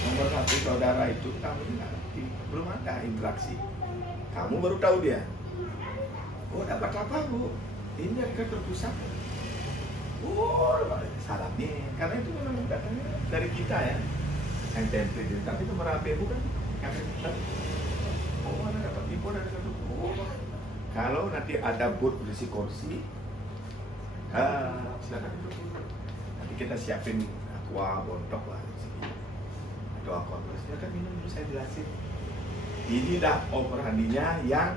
nomor HP saudara itu kamu nggak ngerti, belum ada interaksi. Kamu baru tahu dia. Oh, dapat apa Bu? Ini dari kantor pusat. Oh, salahnya, karena itu memang datangnya dari kita ya, yang template itu. Tapi nomor HP bukan kami kita. Oh, Anda dapat info dari kantor. Oh, kalau nanti ada booth berisi kursi, silakan duduk. Nanti kita siapin aqua bontok lah di sini. Atau aqua terus, silakan minum dulu saya jelasin. Inilah operandinya yang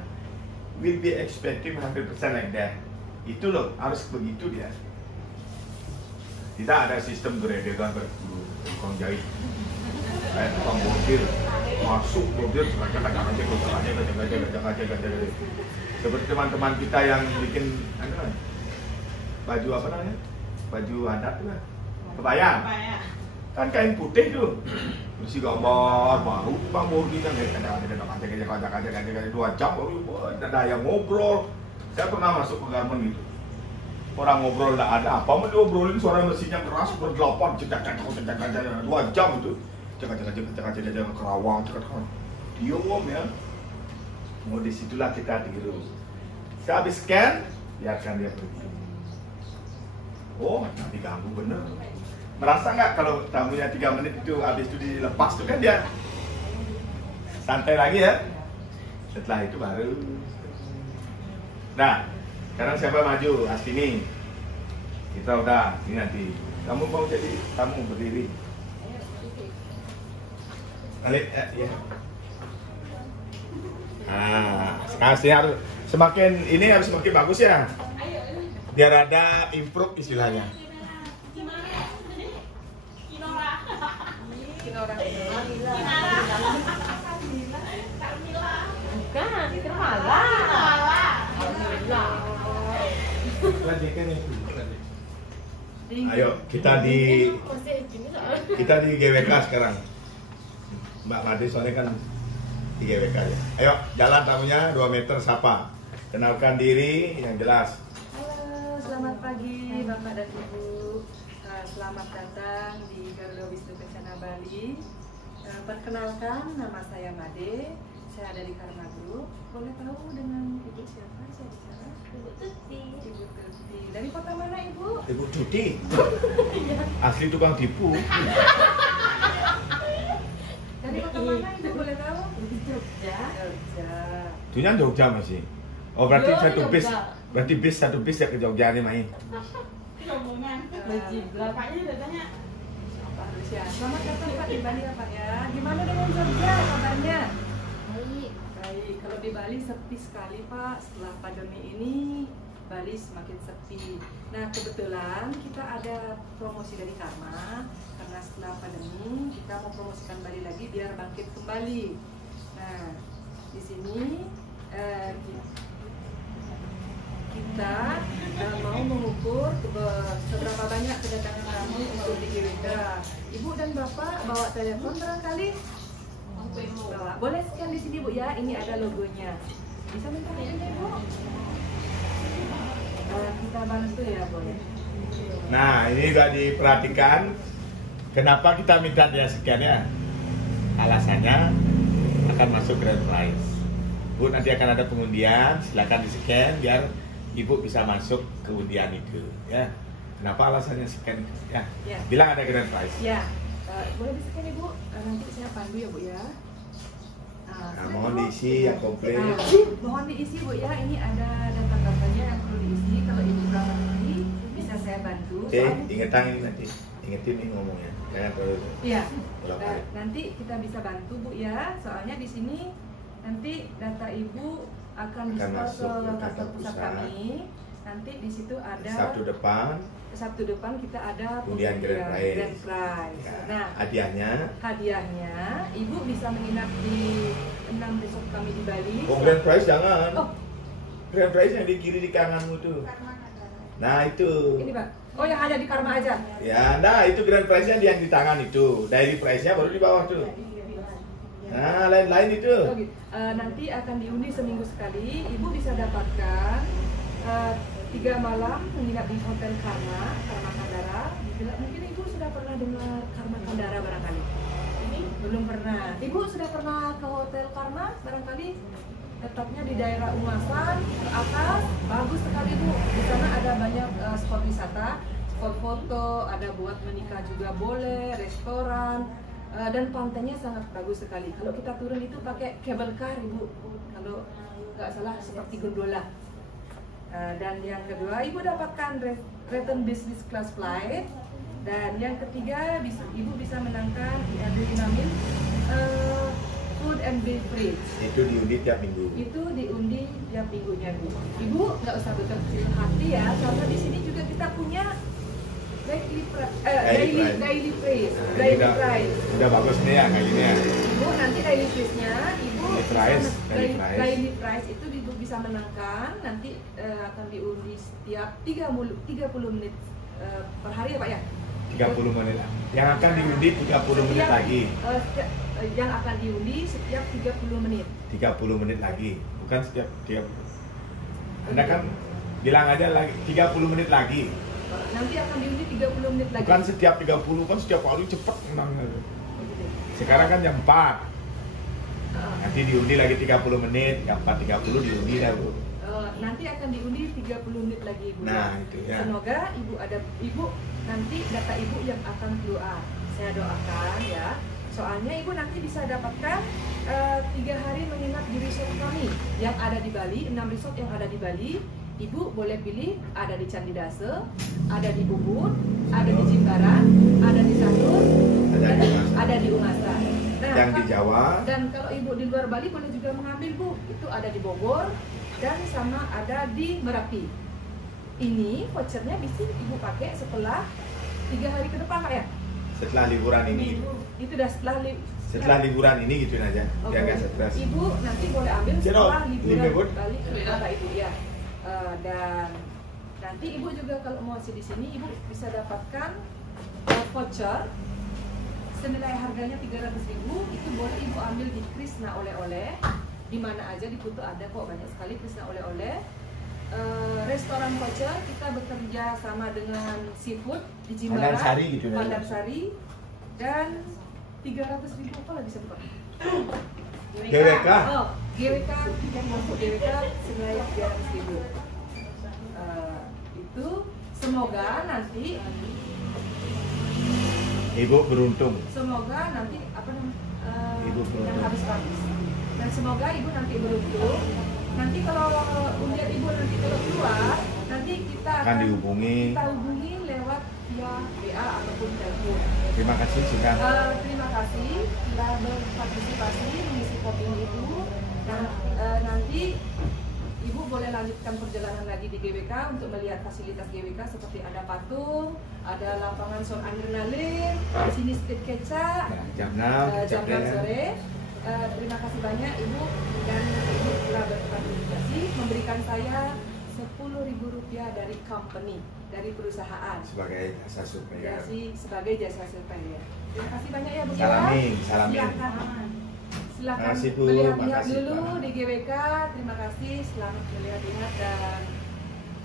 will be expecting 100% like that. Itu loh, harus begitu dia. Tidak ada sistem geredegan berburu, tukang jahit, kayak tukang bordir, masuk bordir, gajah. Seperti teman-teman kita yang bikin baju apa namanya, baju adat tuh kan, kebaya, kan kain putih tuh, bersih gambar, baru tukang bordir kan, gajah 2 jam baru ada yang ngobrol. Saya pernah masuk ke garmen gitu. Orang ngobrol nggak ada apa, mau diobrolin suara mesinnya keras berdelapan, cek 2 jam itu, cek Kerawang, diom ya. Mau disitulah kita tiru. Saya habis scan, biarkan dia pergi. Oh, nanti ganggu bener. Merasa nggak kalau tamunya 3 menit itu habis itu dilepas tuh kan dia santai lagi ya. Setelah itu baru. Nah, sekarang siapa maju? Astini. Kita udah, ini nanti. Kamu mau jadi tamu berdiri. Balik, ya. Nah, sekarang semakin ini harus semakin bagus ya. Biar ada improve istilahnya. Bukan, itu malah. Ayo kita di GWK sekarang. Mbak Made soalnya kan di GWK ya. Ayo jalan tamunya 2 meter sapa. Kenalkan diri yang jelas. Halo, selamat pagi Bapak dan Ibu. Selamat datang di Garuda Wisnu Kencana Bali. Perkenalkan, nama saya Made. Saya dari Karma Group. Boleh tahu dengan Ibu siapa? Saya bicara. Ibu Tuti. Ibu Tuti. Dari kota mana Ibu? Ibu Tuti. Asli tukang tipu. Dari kota mana Ibu boleh tahu? Jogja. Jogja. Itunya Jogja masih. Oh berarti Yo, satu bis. Jogja. Berarti satu bis ya ke Jogja nih main. Rombongan. Bapaknya datanya. Ya, selamat datang Pak di Bali ya Pak ya. Gimana dengan Jogja kabarnya? Baik, kalau di Bali sepi sekali Pak. Setelah pandemi ini Bali semakin sepi. Nah kebetulan kita ada promosi dari Karma. Karena setelah pandemi kita mau promosikan Bali lagi biar bangkit kembali. Nah di sini kita mau mengukur seberapa banyak kedatangan tamu untuk di GWK. Ibu dan Bapak bawa telepon barangkali? Bawa. Boleh scan di sini Bu ya, ini ada logonya. Bisa minta linknya Ibu? Kita bantu ya boleh. Nah ini juga diperhatikan. Kenapa kita minta dia scan ya? Alasannya akan masuk grand prize. Bu nanti akan ada pengundian, silakan di scan biar Ibu bisa masuk ke undian itu ya. Kenapa alasannya scan ya? Ya. Bilang ada grand prize. Ya, boleh di scan Ibu. Nanti saya pandu ya Bu ya. Mohon diisi yang komplit. Mohon diisi Bu ya, ini ada data-datanya yang perlu diisi. Kalau Ibu nggak ngerti, bisa saya bantu. Ingetan ini nanti, ingetin ini ngomongnya. Jangan terus. Iya. Nanti kita bisa bantu Bu ya. Soalnya di sini nanti data Ibu akan di-store ke kantor pusat kami. Nanti di situ ada Sabtu depan kita ada undian grand prize. Ya. Nah, hadiahnya Ibu bisa menginap di 6 resort kami di Bali. Oh, grand prize jangan. Oh. Grand prize yang di kiri di kananmu tuh. Nah, itu. Ini, Pak. Oh, yang ada di Karma aja. Ya, nah itu grand prize-nya yang di tangan itu. Diary prize-nya baru di bawah tuh. Nah, lain-lain itu. Oh, gitu. Nanti akan diundi seminggu sekali. Ibu bisa dapatkan 3 malam menginap di Hotel Karma Kandara. Mungkin Ibu sudah pernah dengar Karma Kandara barangkali. Ini belum pernah. Ibu sudah pernah ke Hotel Karma barangkali? Letaknya di daerah Ungasan, ke atas, bagus sekali Bu. Di sana ada banyak spot wisata, spot foto, ada buat menikah juga boleh, restoran, dan pantainya sangat bagus sekali. Kalau kita turun itu pakai cable car Ibu, kalau nggak salah seperti gondola. Dan yang kedua, Ibu dapatkan return business class flight. Dan yang ketiga, Ibu bisa menangkan adrenalin food and beverage. Itu diundi tiap minggu. Minggunya Bu. Ibu nggak usah berkecil hati ya, karena di sini juga kita punya daily price. Udah bagus nih ya kayak gini ya. Ibu nanti daily price-nya, daily price itu Ibu bisa menangkan. Nanti akan diundi setiap 30 menit per hari ya Pak ya? 30 menit lah. Yang akan diundi 30 menit lagi. Yang akan diundi setiap 30 menit. 30 menit lagi, bukan setiap 30. Anda kan bilang aja lagi 30 menit lagi. Nanti akan diundi 30 menit lagi. Bukan setiap 30, kan setiap hari cepet menang. Sekarang kan jam 4. Nanti diundi lagi 30 menit, jam 4.30 diundi dah Bu. Nanti akan diundi 30 menit lagi Bu. Nah, itu ya. Semoga Ibu nanti data Ibu yang akan keluar. Saya doakan ya. Soalnya Ibu nanti bisa dapatkan 3 hari menginap di resort kami yang ada di Bali, 6 resort yang ada di Bali. Ibu boleh pilih, ada di Candidase, ada di Ubud, ada di Jimbaran, ada di Sanur, ada di Ungasan. Nah, yang di Jawa. Dan kalau Ibu di luar Bali boleh juga mengambil Bu. Itu ada di Bogor dan sama ada di Merapi. Ini vouchernya bisa Ibu pakai setelah 3 hari ke depan Pak ya? Setelah liburan ini. Itu udah setelah liburan ini gituin aja. Biar nggak stres. Ibu nanti boleh ambil setelah liburan balik ke kota Ibu ya. Dan nanti Ibu juga kalau mau di sini Ibu bisa dapatkan voucher senilai harganya 300.000. Itu boleh Ibu ambil di Krishna oleh-oleh. Di mana aja di Kutu ada kok, banyak sekali Krishna oleh-oleh. Restoran voucher kita bekerja sama dengan seafood di Jimbaran, Pandarsari, dan 300.000 apa lagi sempat? GWK. GWK tiket masuk GWK senilai 300.000. Itu semoga nanti Ibu beruntung. Semoga nanti Ibu beruntung. yang habis. Dan semoga Ibu nanti beruntung. Nanti kalau undian Ibu nanti kalau keluar, nanti kita akan dihubungi lewat via WA ataupun telepon. Terima kasih sudah. Terima kasih telah berpartisipasi mengisi voting itu. Dan nanti Ibu boleh lanjutkan perjalanan lagi di GWK untuk melihat fasilitas GWK seperti ada patung, ada lapangan sound adrenalin, di sini speed kecap, jam 6 sore. Terima kasih banyak Ibu dan Ibu telah berpartisipasi memberikan saya Rp10.000 dari company, dari perusahaan sebagai jasa surveyor. Sebagai jasa surveyor. Terima kasih banyak ya Bu. Salamin. Silakan melihat dulu di GWK. Terima kasih, selamat melihat dan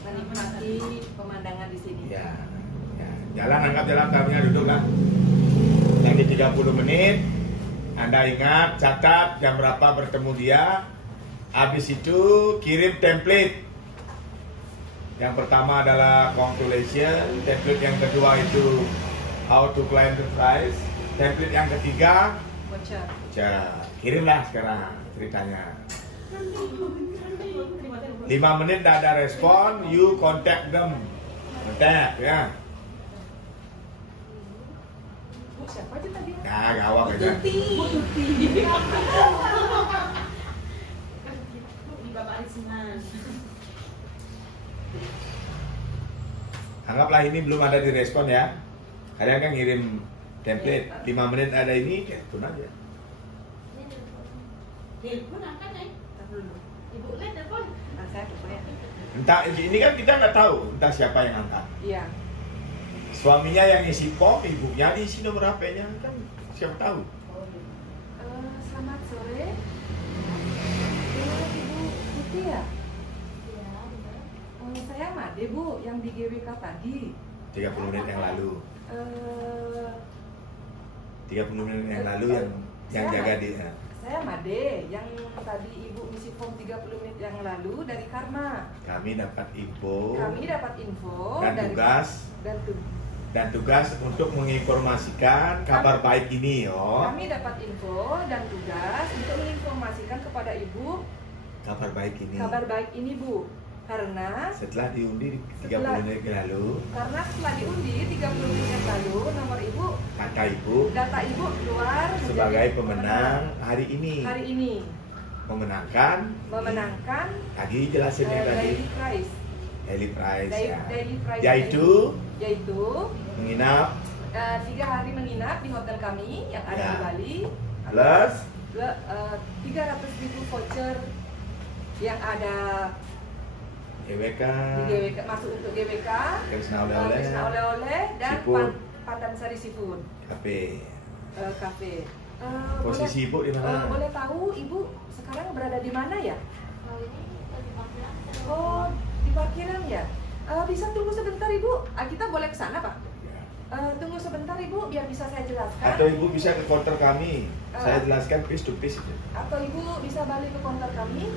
menikmati pemandangan di sini. Ya. Jalan anggap jalan tamunya duduk lah. Yang di 30 menit. Anda ingat, catat jam berapa bertemu dia. Habis itu kirim template. Yang pertama adalah congratulations. Template yang kedua itu how to climb the prize. Template yang ketiga voucher. Kirimlah sekarang ceritanya. 5 menit tidak ada respon, you contact them. Contact ya. Bu, siapa aja tadi? Nah, gawat aja. Bu Tuti. Bu, di Bapak Arisman. Anggaplah ini belum ada direspon ya. Kalian kan ngirim template 5 menit ada ini, itu aja. Telepon angkat nih. Ntar dulu. Ibu lihat telepon. Nah, saya lupa ya. Entah ini kan kita nggak tahu entah siapa yang angkat. Iya. Suaminya yang isi form, ibunya diisi nomor HP-nya kan siapa tahu. Selamat sore. Ibu Putih ya? Saya Made Bu, yang di GWK tadi. 30 menit yang lalu. 30 menit yang lalu yang jaga dia. Saya Made, yang tadi Ibu ngisi form 30 menit yang lalu dari Karma. Kami dapat info. Kami dapat info dan dari, tugas. Dan tugas untuk menginformasikan kabar baik ini, yo. Kami dapat info dan tugas untuk menginformasikan kepada Ibu kabar baik ini. Kabar baik ini, Bu. Karena setelah diundi 30 menit yang lalu. Karena setelah diundi 30 menit yang lalu, nomor Ibu, data Ibu keluar sebagai pemenang hari ini. Hari ini. Memenangkan. Tadi jelasin yang tadi. Daily prize. Daily prize. Yaitu menginap 3 hari menginap di hotel kami yang ada di Bali. Plus 300.000 voucher yang ada GWK, masuk untuk GWK, Krisna oleh-oleh dan Pandansari Seafood Cafe. Posisi Ibu di mana? Boleh tahu Ibu sekarang berada di mana ya? Oh, di parkiran ya. Bisa tunggu sebentar Ibu? Kita boleh ke sana Pak? Tunggu sebentar Ibu biar bisa saya jelaskan. Atau Ibu bisa ke counter kami. Saya jelaskan piece to piece. Atau Ibu bisa balik ke counter kami.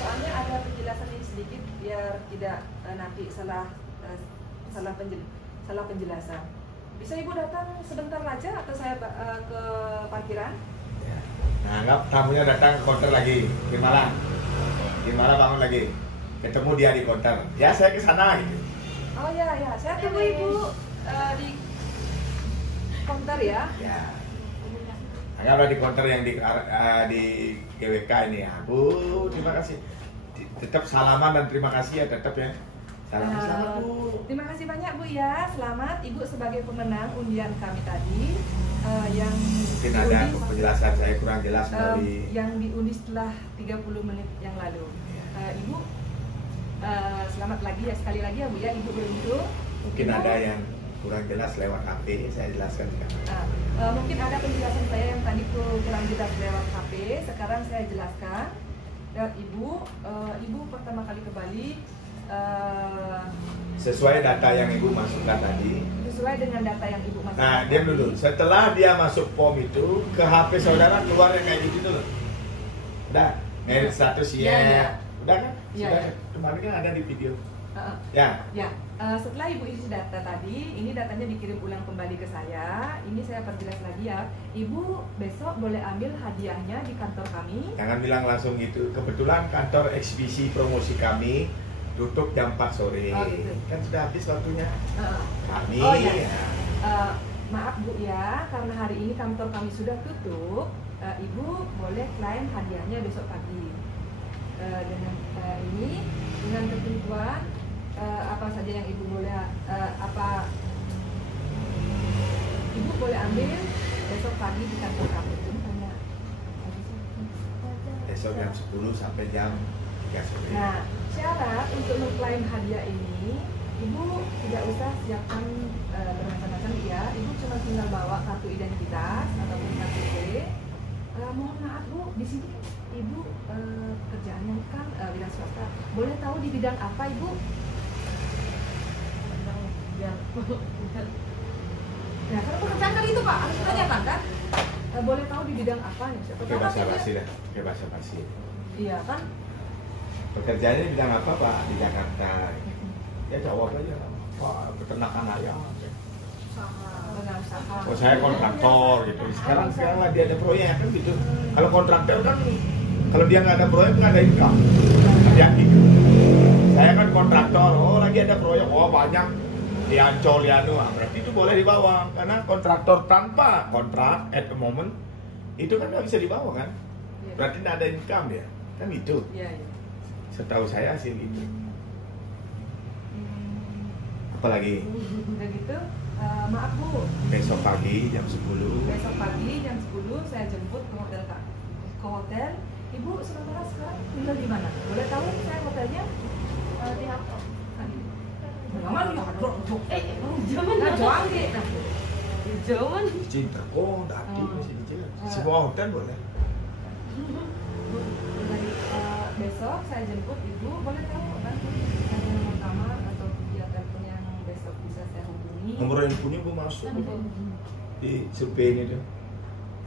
Soalnya ada penjelasan ini sedikit biar tidak nanti salah penjelasan. Bisa Ibu datang sebentar aja atau saya ke parkiran? Ya. Nah, anggap tamunya datang ke counter lagi. Gimana bangun lagi? Ketemu dia di counter. Ya, saya ke sana gitu. Oh ya, saya tunggu Ibu di counter ya. Ya. Anggaplah di counter yang di GWK ini ya. Bu, terima kasih. Tetap salaman dan terima kasih ya, tetap ya. Selamat Bu. Terima kasih banyak Bu ya. Selamat Ibu sebagai pemenang undian kami tadi yang mungkin ada penjelasan saya kurang jelas dari yang diundi setelah 30 menit yang lalu. Ibu selamat lagi ya, sekali lagi ya Bu ya, Ibu beruntung. Mungkin Ibu, ada yang kurang jelas lewat HP, saya jelaskan sekarang. Mungkin ada penjelasan saya yang tadi kurang jelas lewat HP, sekarang saya jelaskan. Ibu pertama kali ke Bali sesuai data yang Ibu masukkan tadi. Sesuai dengan data yang Ibu masukkan. Nah, diam dulu. Setelah dia masuk form itu, ke HP saudara keluar yang kayak gitu loh. Udah, ngedit status ya. Udah kan? Sudah. Kemarin kan ada di video. Ya. Setelah Ibu isi data tadi, ini datanya dikirim ulang kembali ke saya. Ini saya perjelas lagi ya. Ibu besok boleh ambil hadiahnya di kantor kami. Jangan bilang langsung gitu. Kebetulan kantor eksibisi promosi kami tutup jam 4 sore. Oh, gitu. Kan sudah habis waktunya. Kami maaf Bu ya, karena hari ini kantor kami sudah tutup. Ibu boleh klaim hadiahnya besok pagi. Dengan ini, dengan ketentuan apa saja yang Ibu boleh Ibu boleh ambil besok pagi di kantor kami. Besok jam 10 sampai jam 3 sore. Nah, syarat untuk mengklaim hadiah ini, Ibu tidak usah siapkan bermacam-macam ya. Ibu cuma tinggal bawa kartu identitas ataupun KTP. Mohon maaf Bu, di sini Ibu kerjaannya kan bidang swasta. Boleh tahu di bidang apa Ibu? Nah, karena pekerjaan kali itu Pak, harus ditanyakan kan? Boleh tahu di bidang apa nih? Oke, bahasa basi dah. Oke, bahasa basi. Iya kan? Pekerjaannya di bidang apa Pak di Jakarta? Ya jawab aja. Pak, peternakan ayam. dengan usaha. Oh, saya kontraktor gitu. Sekarang lagi ada proyek kan gitu. Kalau kontraktor kan kalau dia nggak ada proyek nggak ada income. Hati-hati. Saya kan kontraktor. Oh lagi ada proyek. Oh banyak di Ancol ya berarti itu boleh dibawa karena kontraktor tanpa kontrak at the moment itu kan nggak bisa dibawa kan. Iya. Berarti nggak ada income dia kan gitu. Iya, iya. Setahu saya sih gitu. Apalagi Udah gitu, maaf Bu, besok pagi jam 10. besok pagi jam 10 saya jemput ke hotel Kak. Ke hotel, Ibu sementara sekarang tinggal di mana? Boleh tahu saya hotelnya? Di apa? Jangan ya, Jangan nah jual gitu. Jangan. Cinta kok dati masih dijalan. Semua hotel boleh. Besok saya jemput Ibu, boleh tahu nanti ada nomor kamar atau via telepon yang besok bisa saya hubungi? Nomor handphonenya gue masuk di survei ini tuh.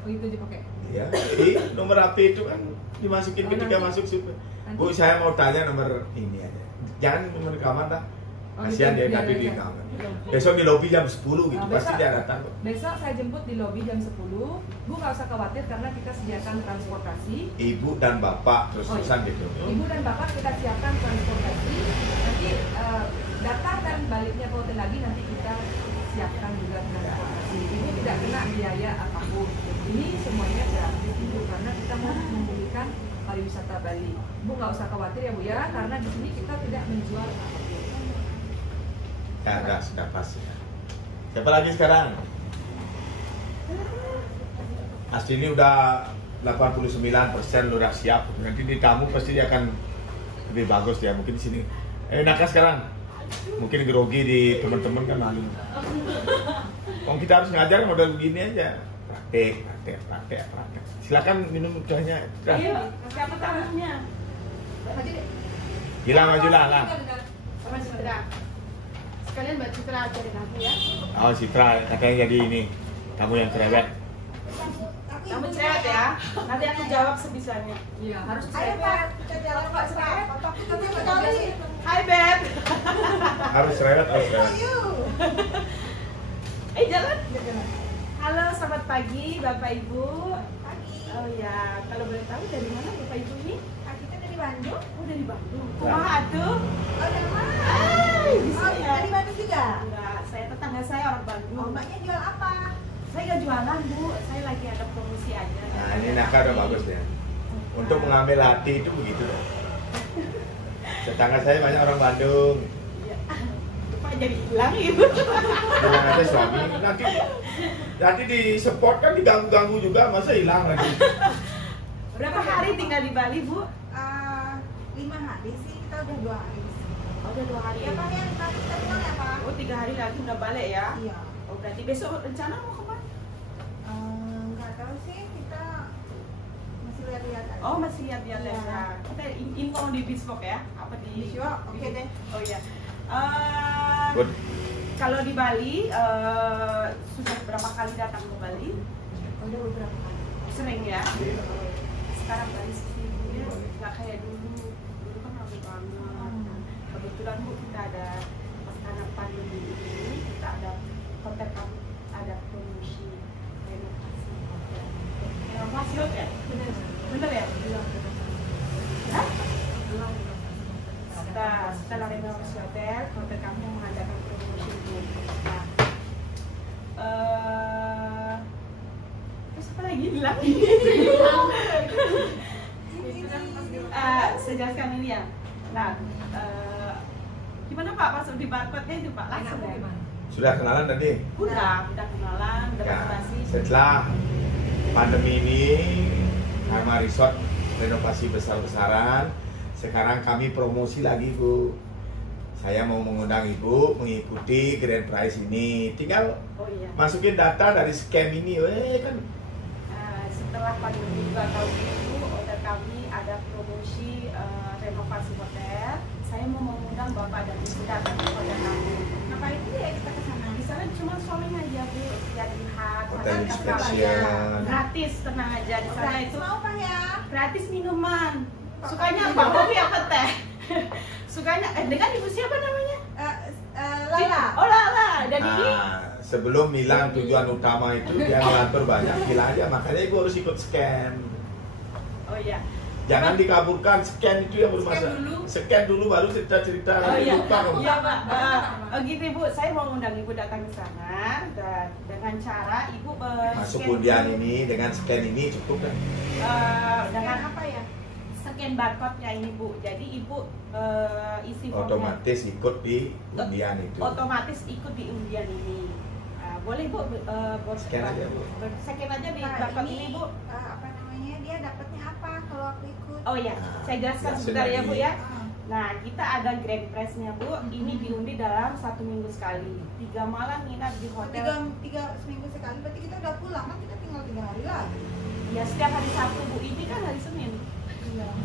Oh itu dipakai? Ya, jadi nomor HP itu kan dimasukin ketika masuk survei. Bu, saya mau tanya nomor ini aja. Jangan nomor kamar dah. Kasihan dia tadi di kamar. Besok di lobi jam 10 gitu, pasti dia datang. Besok saya jemput di lobi jam 10. Bu nggak usah khawatir karena kita sediakan transportasi. Ibu dan bapak terus-terusan gitu. Ibu dan bapak kita siapkan transportasi. Nanti datang dan baliknya ke hotel lagi nanti kita siapkan juga transportasi. Ibu tidak kena biaya apapun. Ini semuanya gratis Ibu karena kita mau memulihkan pariwisata Bali. Bu nggak usah khawatir ya Bu ya, karena di sini kita tidak menjual apapun. Ya, sudah pas ya. Siapa lagi sekarang? Asli ini udah 89% udah siap. Nanti di tamu pasti dia akan lebih bagus ya. Mungkin di sini. Enakan sekarang. Mungkin grogi di teman-teman kan malu. Kalau kita harus ngajar model begini aja. Praktek. Silakan minum tehnya. Iya, siapa tamunya? Gila maju lah. Sama Citra. Sekalian Mbak Citra ajarin aku ya. Oh Citra katanya jadi ini kamu yang cerewet. Kamu cerewet ya. Nanti aku jawab sebisanya. Iya, harus Ayo Pak, kita jalan Pak cerewet. Kita sekali. Hai Beb. Harus cerewet. Ayo. Jalan. Halo, selamat pagi Bapak Ibu. Pagi. Oh ya, kalau boleh tahu dari mana Bapak Ibu ini? Kita dari Bandung. Oh dari Bandung. Kumaha tuh? Oh dari mana? Bisa ya. Dari Bandung juga. Enggak, saya tetangga saya orang Oh, Bandung. Mbaknya jual apa? Saya nggak jualan Bu, saya lagi ada promosi aja. Nah ini Naka udah bagus ya. Untuk mengambil hati itu begitu dong. Tetangga saya banyak orang Bandung. Iya. Lupa jadi hilang Ibu. Bilang aja suami nanti di support kan diganggu-ganggu juga masa hilang lagi. Berapa hari tinggal di Bali Bu? 5 hari sih, kita udah 2 hari. Oh, udah 2 hari. Ya Pak, yang tadi kita bilang ya Pak? Oh 3 hari lagi udah balik ya? Iya. Oh berarti besok rencana mau kemana? Nggak tahu sih, kita masih lihat-lihat aja. Oh masih lihat-lihat Iya. ya. Kita info di Biswok ya? Apa di Biswok, oke deh. Oh iya. Good. Kalau di Bali sudah berapa kali datang ke Bali? Udah beberapa kali. Sering ya? Sekarang Bali sesungguhnya nggak kayak dulu. Dulu kan ramai banget. Kebetulan Bu kita ada pas karena pandemi ini kita ada hotel kami ada promosi renovasi hotel. Renovasi hotel? Bener ya? Hah? Setelah renovasi hotel kami mengadakan promosi Bu. Nah, terus apa lagi hilang? Saya jelaskan ini ya. Nah, gimana Pak masuk di barcode-nya itu Pak? Langsung ya? Sudah kenalan tadi? Udah kenalan, udah Ya, basa-basi. setelah pandemi ini Karma Resort renovasi besar-besaran. Sekarang kami promosi lagi Bu. Saya mau mengundang Ibu mengikuti Grand Prize ini. Tinggal Oh iya. masukin data dari scam ini, kan. Setelah pandemi 2 tahun itu, hotel kami ada promosi renovasi hotel. Saya mau mengundang Bapak dan Ibu datang ke hotel kami. Ngapain sih ya kita kesana? Di sana cuma shopping aja Bu, lihat-lihat. Hotel makan inspection. gratis, tenang aja di sana itu. Mau Pak ya? Gratis minuman. Sukanya apa? Kopi apa teh? Sukanya dengan ibu siapa namanya? Lala. Oh Lala. Dan ini sebelum bilang tujuan utama itu dia ngelantur banyak, bilang aja, makanya ibu harus ikut scan. Oh iya. Jangan dikaburkan, scan itu yang bermasalah. dulu. Scan dulu baru cerita-cerita, Oh nanti iya, lupa kamu. iya Pak. Gini Bu, saya mau undang Ibu datang ke sana dan dengan cara Ibu Masuk scan undian dulu. ini dengan scan ini cukup kan? Dengan apa ya? Scan barcode-nya ini Bu. Jadi Ibu isi formnya. Otomatis ikut di undian itu. Otomatis ikut di undian ini. Boleh Bu, Scan aja, Bu. Scan aja di Nah, barcode ini Bu. apa namanya, dia dapatnya apa kalau aku ikut? Oh iya, Nah, saya jelaskan jelasin sebentar ya lagi. Bu ya. Ah, Nah, kita ada grand prize-nya Bu. Ini diundi dalam 1 minggu sekali. 3 malam nginap di hotel. tiga seminggu sekali, berarti kita udah pulang kan, kita tinggal 3 hari lagi. Ya setiap hari Sabtu Bu. Ini kan hari Senin.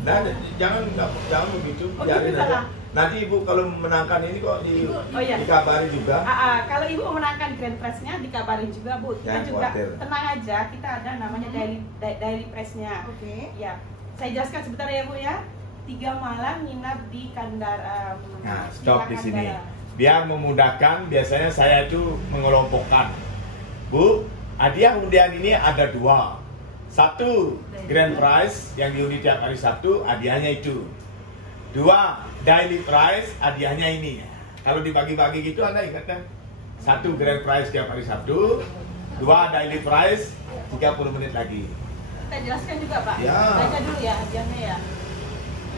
Nah, jangan begitu, Oh, biarin gitu aja. salah. Nanti ibu kalau menangkan ini kok Oh, iya. dikabari juga. Kalau Ibu memenangkan grand prize-nya dikabarin juga Bu. Kita Jangan juga khawatir. tenang aja. Kita ada namanya daily prize-nya. Oke. Ya, saya jelaskan sebentar ya Bu ya. 3 malam nginap di Kandara. Nah, stop di Villa sini. Kandara. Biar memudahkan, biasanya saya itu mengelompokkan. Bu, hadiah undian ini ada 2. 1, grand prize yang diundi tiap hari Sabtu, hadiahnya itu. 2, daily prize, hadiahnya ini. Kalau dibagi-bagi gitu Anda ingat kan? 1 grand prize tiap hari Sabtu, 2 daily prize, 30 menit lagi. Kita jelaskan juga Pak. Ya. Baca dulu ya hadiahnya ya.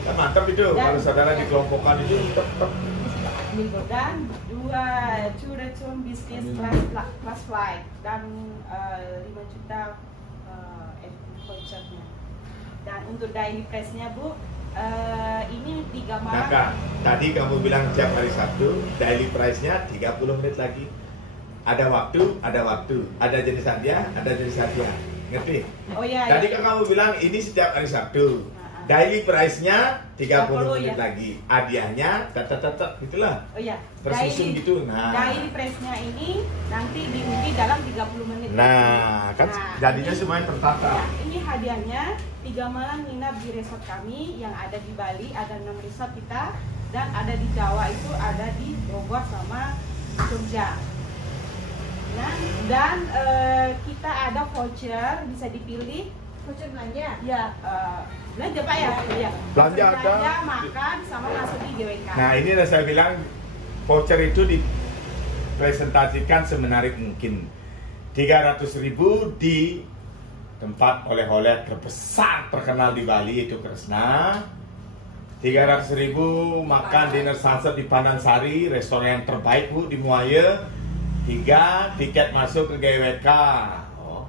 Kan mantap itu, Dan- kalau saudara dikelompokkan itu tetap. Dan 2 return business class flight dan 5 juta vouchernya. Dan untuk daily price-nya Bu, ini 3 malam. Nah, tadi kamu bilang tiap hari Sabtu, daily price-nya 30 menit lagi. Ada waktu, ada jenis hadiah, ada jenis hadiah. Ngerti? Oh iya. Tadi iya. kan kamu bilang ini setiap hari Sabtu. Nah, Daily price-nya 30 menit ya. lagi. Hadiahnya tetet gitulah. Oh iya. Persusun gitu. Nah. Daily price-nya ini nanti diundi dalam 30 menit. Nah, kan Nah, jadinya ini- semuanya tertata. Ya, ini hadiahnya 3 malam nginap di resort kami yang ada di Bali, ada 6 resort kita, dan ada di Jawa itu ada di Bogor sama Jogja. Nah, dan kita ada voucher bisa dipilih. Voucher belanja. Ya, belanja Pak ya. Ya. Belanja ada. Belanja, makan sama masuk di GWK. Nah, ini yang saya bilang voucher itu dipresentasikan semenarik mungkin. 300.000 di tempat oleh-oleh terbesar terkenal di Bali itu Kresna. 300.000 makan dinner sunset di Panansari, restoran yang terbaik Bu di Muaya. 3 tiket masuk ke GWK. Oh,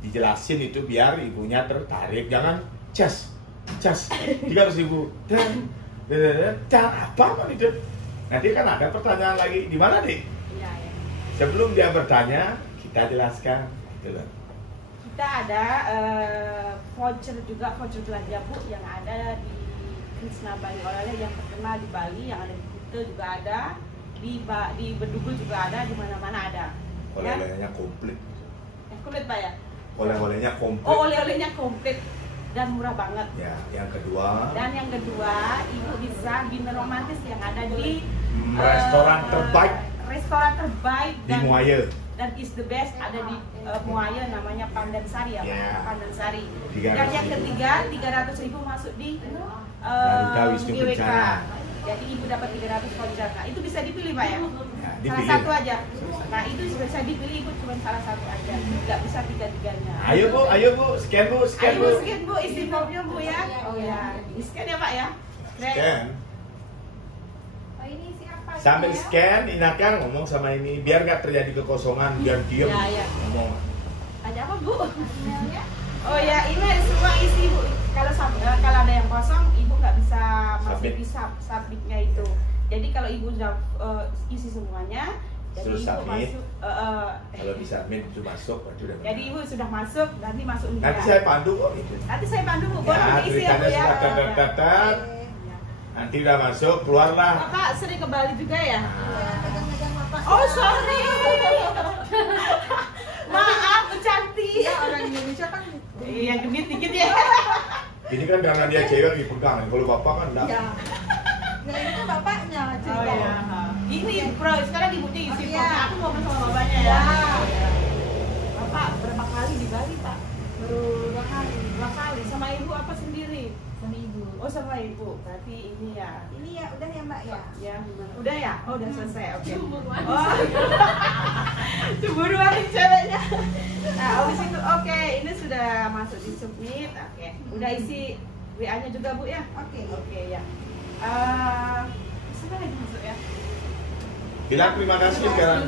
dijelasin itu biar ibunya tertarik, jangan cas 300.000 dan apa kan itu. Nanti kan ada pertanyaan lagi, di mana nih? Iya, ya. Sebelum dia bertanya, kita jelaskan gitu loh. Kita ada voucher juga, voucher belanja Bu yang ada di Kresna Bali Oleh yang terkenal di Bali, yang ada di Kuta juga ada, di Bedugul juga ada, di mana-mana ada. Ya? Oleh-olehnya komplit. Kulit Pak ya? Oleh-olehnya komplit. Oh, oleh-olehnya komplit dan murah banget. Ya, yang kedua, Dan yang kedua, Ibu bisa dinner romantis yang ada di restoran terbaik restoran terbaik di Muaya. dan is the best ada di Muaya, namanya Pandansari ya Pak. Yeah. Pandansari. 300.000. Dan yang ketiga 300.000 masuk di Garuda Wisnu GWK. Kencana. Jadi Ibu dapat 300 voucher. Nah, itu bisa dipilih Pak ya? Ya, Salah dipilih. satu aja. Nah, itu bisa dipilih Ibu cuma salah satu aja. Nggak bisa tiga-tiganya. Ayo Bu, scan Bu, scan Ayo Bu. scan Bu, isi formnya Bu ya. Oh ya, di scan ya Pak ya. Scan. Oh, ini siapa? Sambil Ya? scan, ingatkan ngomong sama ini biar nggak terjadi kekosongan, biar diem Ya, ya. ngomong. Ada apa Bu? Emailnya? Oh ya, ini semua isi Bu. Kalau ada yang kosong, Ibu nggak bisa masuk Submit. di submitnya itu. Jadi kalau Ibu sudah isi semuanya, jadi Terus Ibu submit. masuk. Kalau bisa admin itu masuk, waduh udah Jadi benar. Ibu sudah masuk, nanti masuk undian. Nanti saya pandu kok itu. Nanti saya pandu Bu, Ya, boleh diisi ya Bu tulisannya ya. sudah catat. Ya. Nanti udah masuk, keluarlah. Bapak sering ke Bali juga ya? Ya, pegang-pegang bapak. Oh sorry. Maaf, Bu Cantik. Ya, orang Indonesia kan. Iya, gendit dikit ya. Ini kan karena dia cewek dipegang, kalau bapak kan enggak. Ya. Nggak, itu bapaknya Oh cerita. ya. Ini bro, sekarang ibunya isi Oh, formnya. iya. Aku mau sama bapaknya ya. Ya. Bapak berapa kali di Bali Pak? Baru 2 kali Dua kali. Sama ibu apa sendiri? sama ibu. Oh sama ibu. Berarti ini ya. Ini ya udah ya Mbak ya. Ya, gimana? Udah ya? Oh, udah selesai. Oke. Cemburuan. Oh. Cemburuan nih ceweknya. Nah, habis itu oke, ini sudah masuk di submit. Oke. Udah isi WA-nya juga, Bu ya? Oke. Oke ya. Siapa lagi masuk ya? Bilang terima kasih sekarang.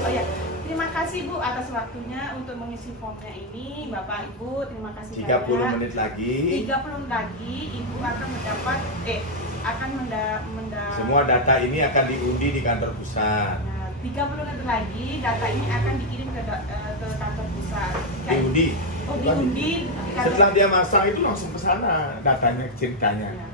Oh ya. Terima kasih Bu atas waktunya untuk mengisi formnya ini. Bapak Ibu, terima kasih 30 menit lagi. 30 menit lagi Ibu akan mendapat Semua data ini akan diundi di kantor pusat. Nah, 30 menit lagi data ini akan dikirim ke kantor pusat. Diundi. Oh, diundi. di kantor- Setelah dia masang itu langsung ke sana datanya, ceritanya. Ya.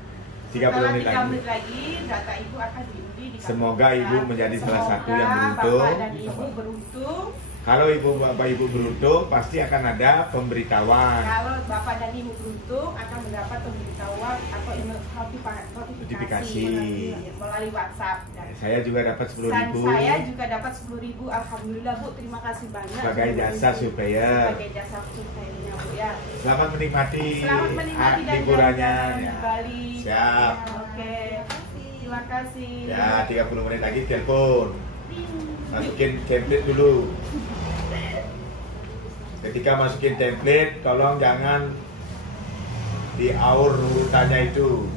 30 Setelah menit 3 lagi. menit lagi data Ibu akan diundi di kantor Semoga pusat. Ibu menjadi salah satu yang Semoga beruntung. Bapak dan Ibu beruntung. Kalau Bapak Ibu beruntung, pasti akan ada pemberitahuan. Kalau Bapak dan Ibu beruntung akan mendapat pemberitahuan atau Notifikasi. melalui WhatsApp. Dan Saya juga dapat 10.000 saya juga dapat 10.000. Alhamdulillah Bu, terima kasih banyak. sebagai jasa supplier. Sebagai jasa suppliernya Bu ya. Selamat menikmati, Selamat menikmati dan liburannya. jalan-jalan di Ya. Bali. Siap. Oke. Terima kasih. Ya, 30 menit lagi telepon. Ting. Masukin template dulu. Ketika masukin template, tolong jangan diaur urutannya itu.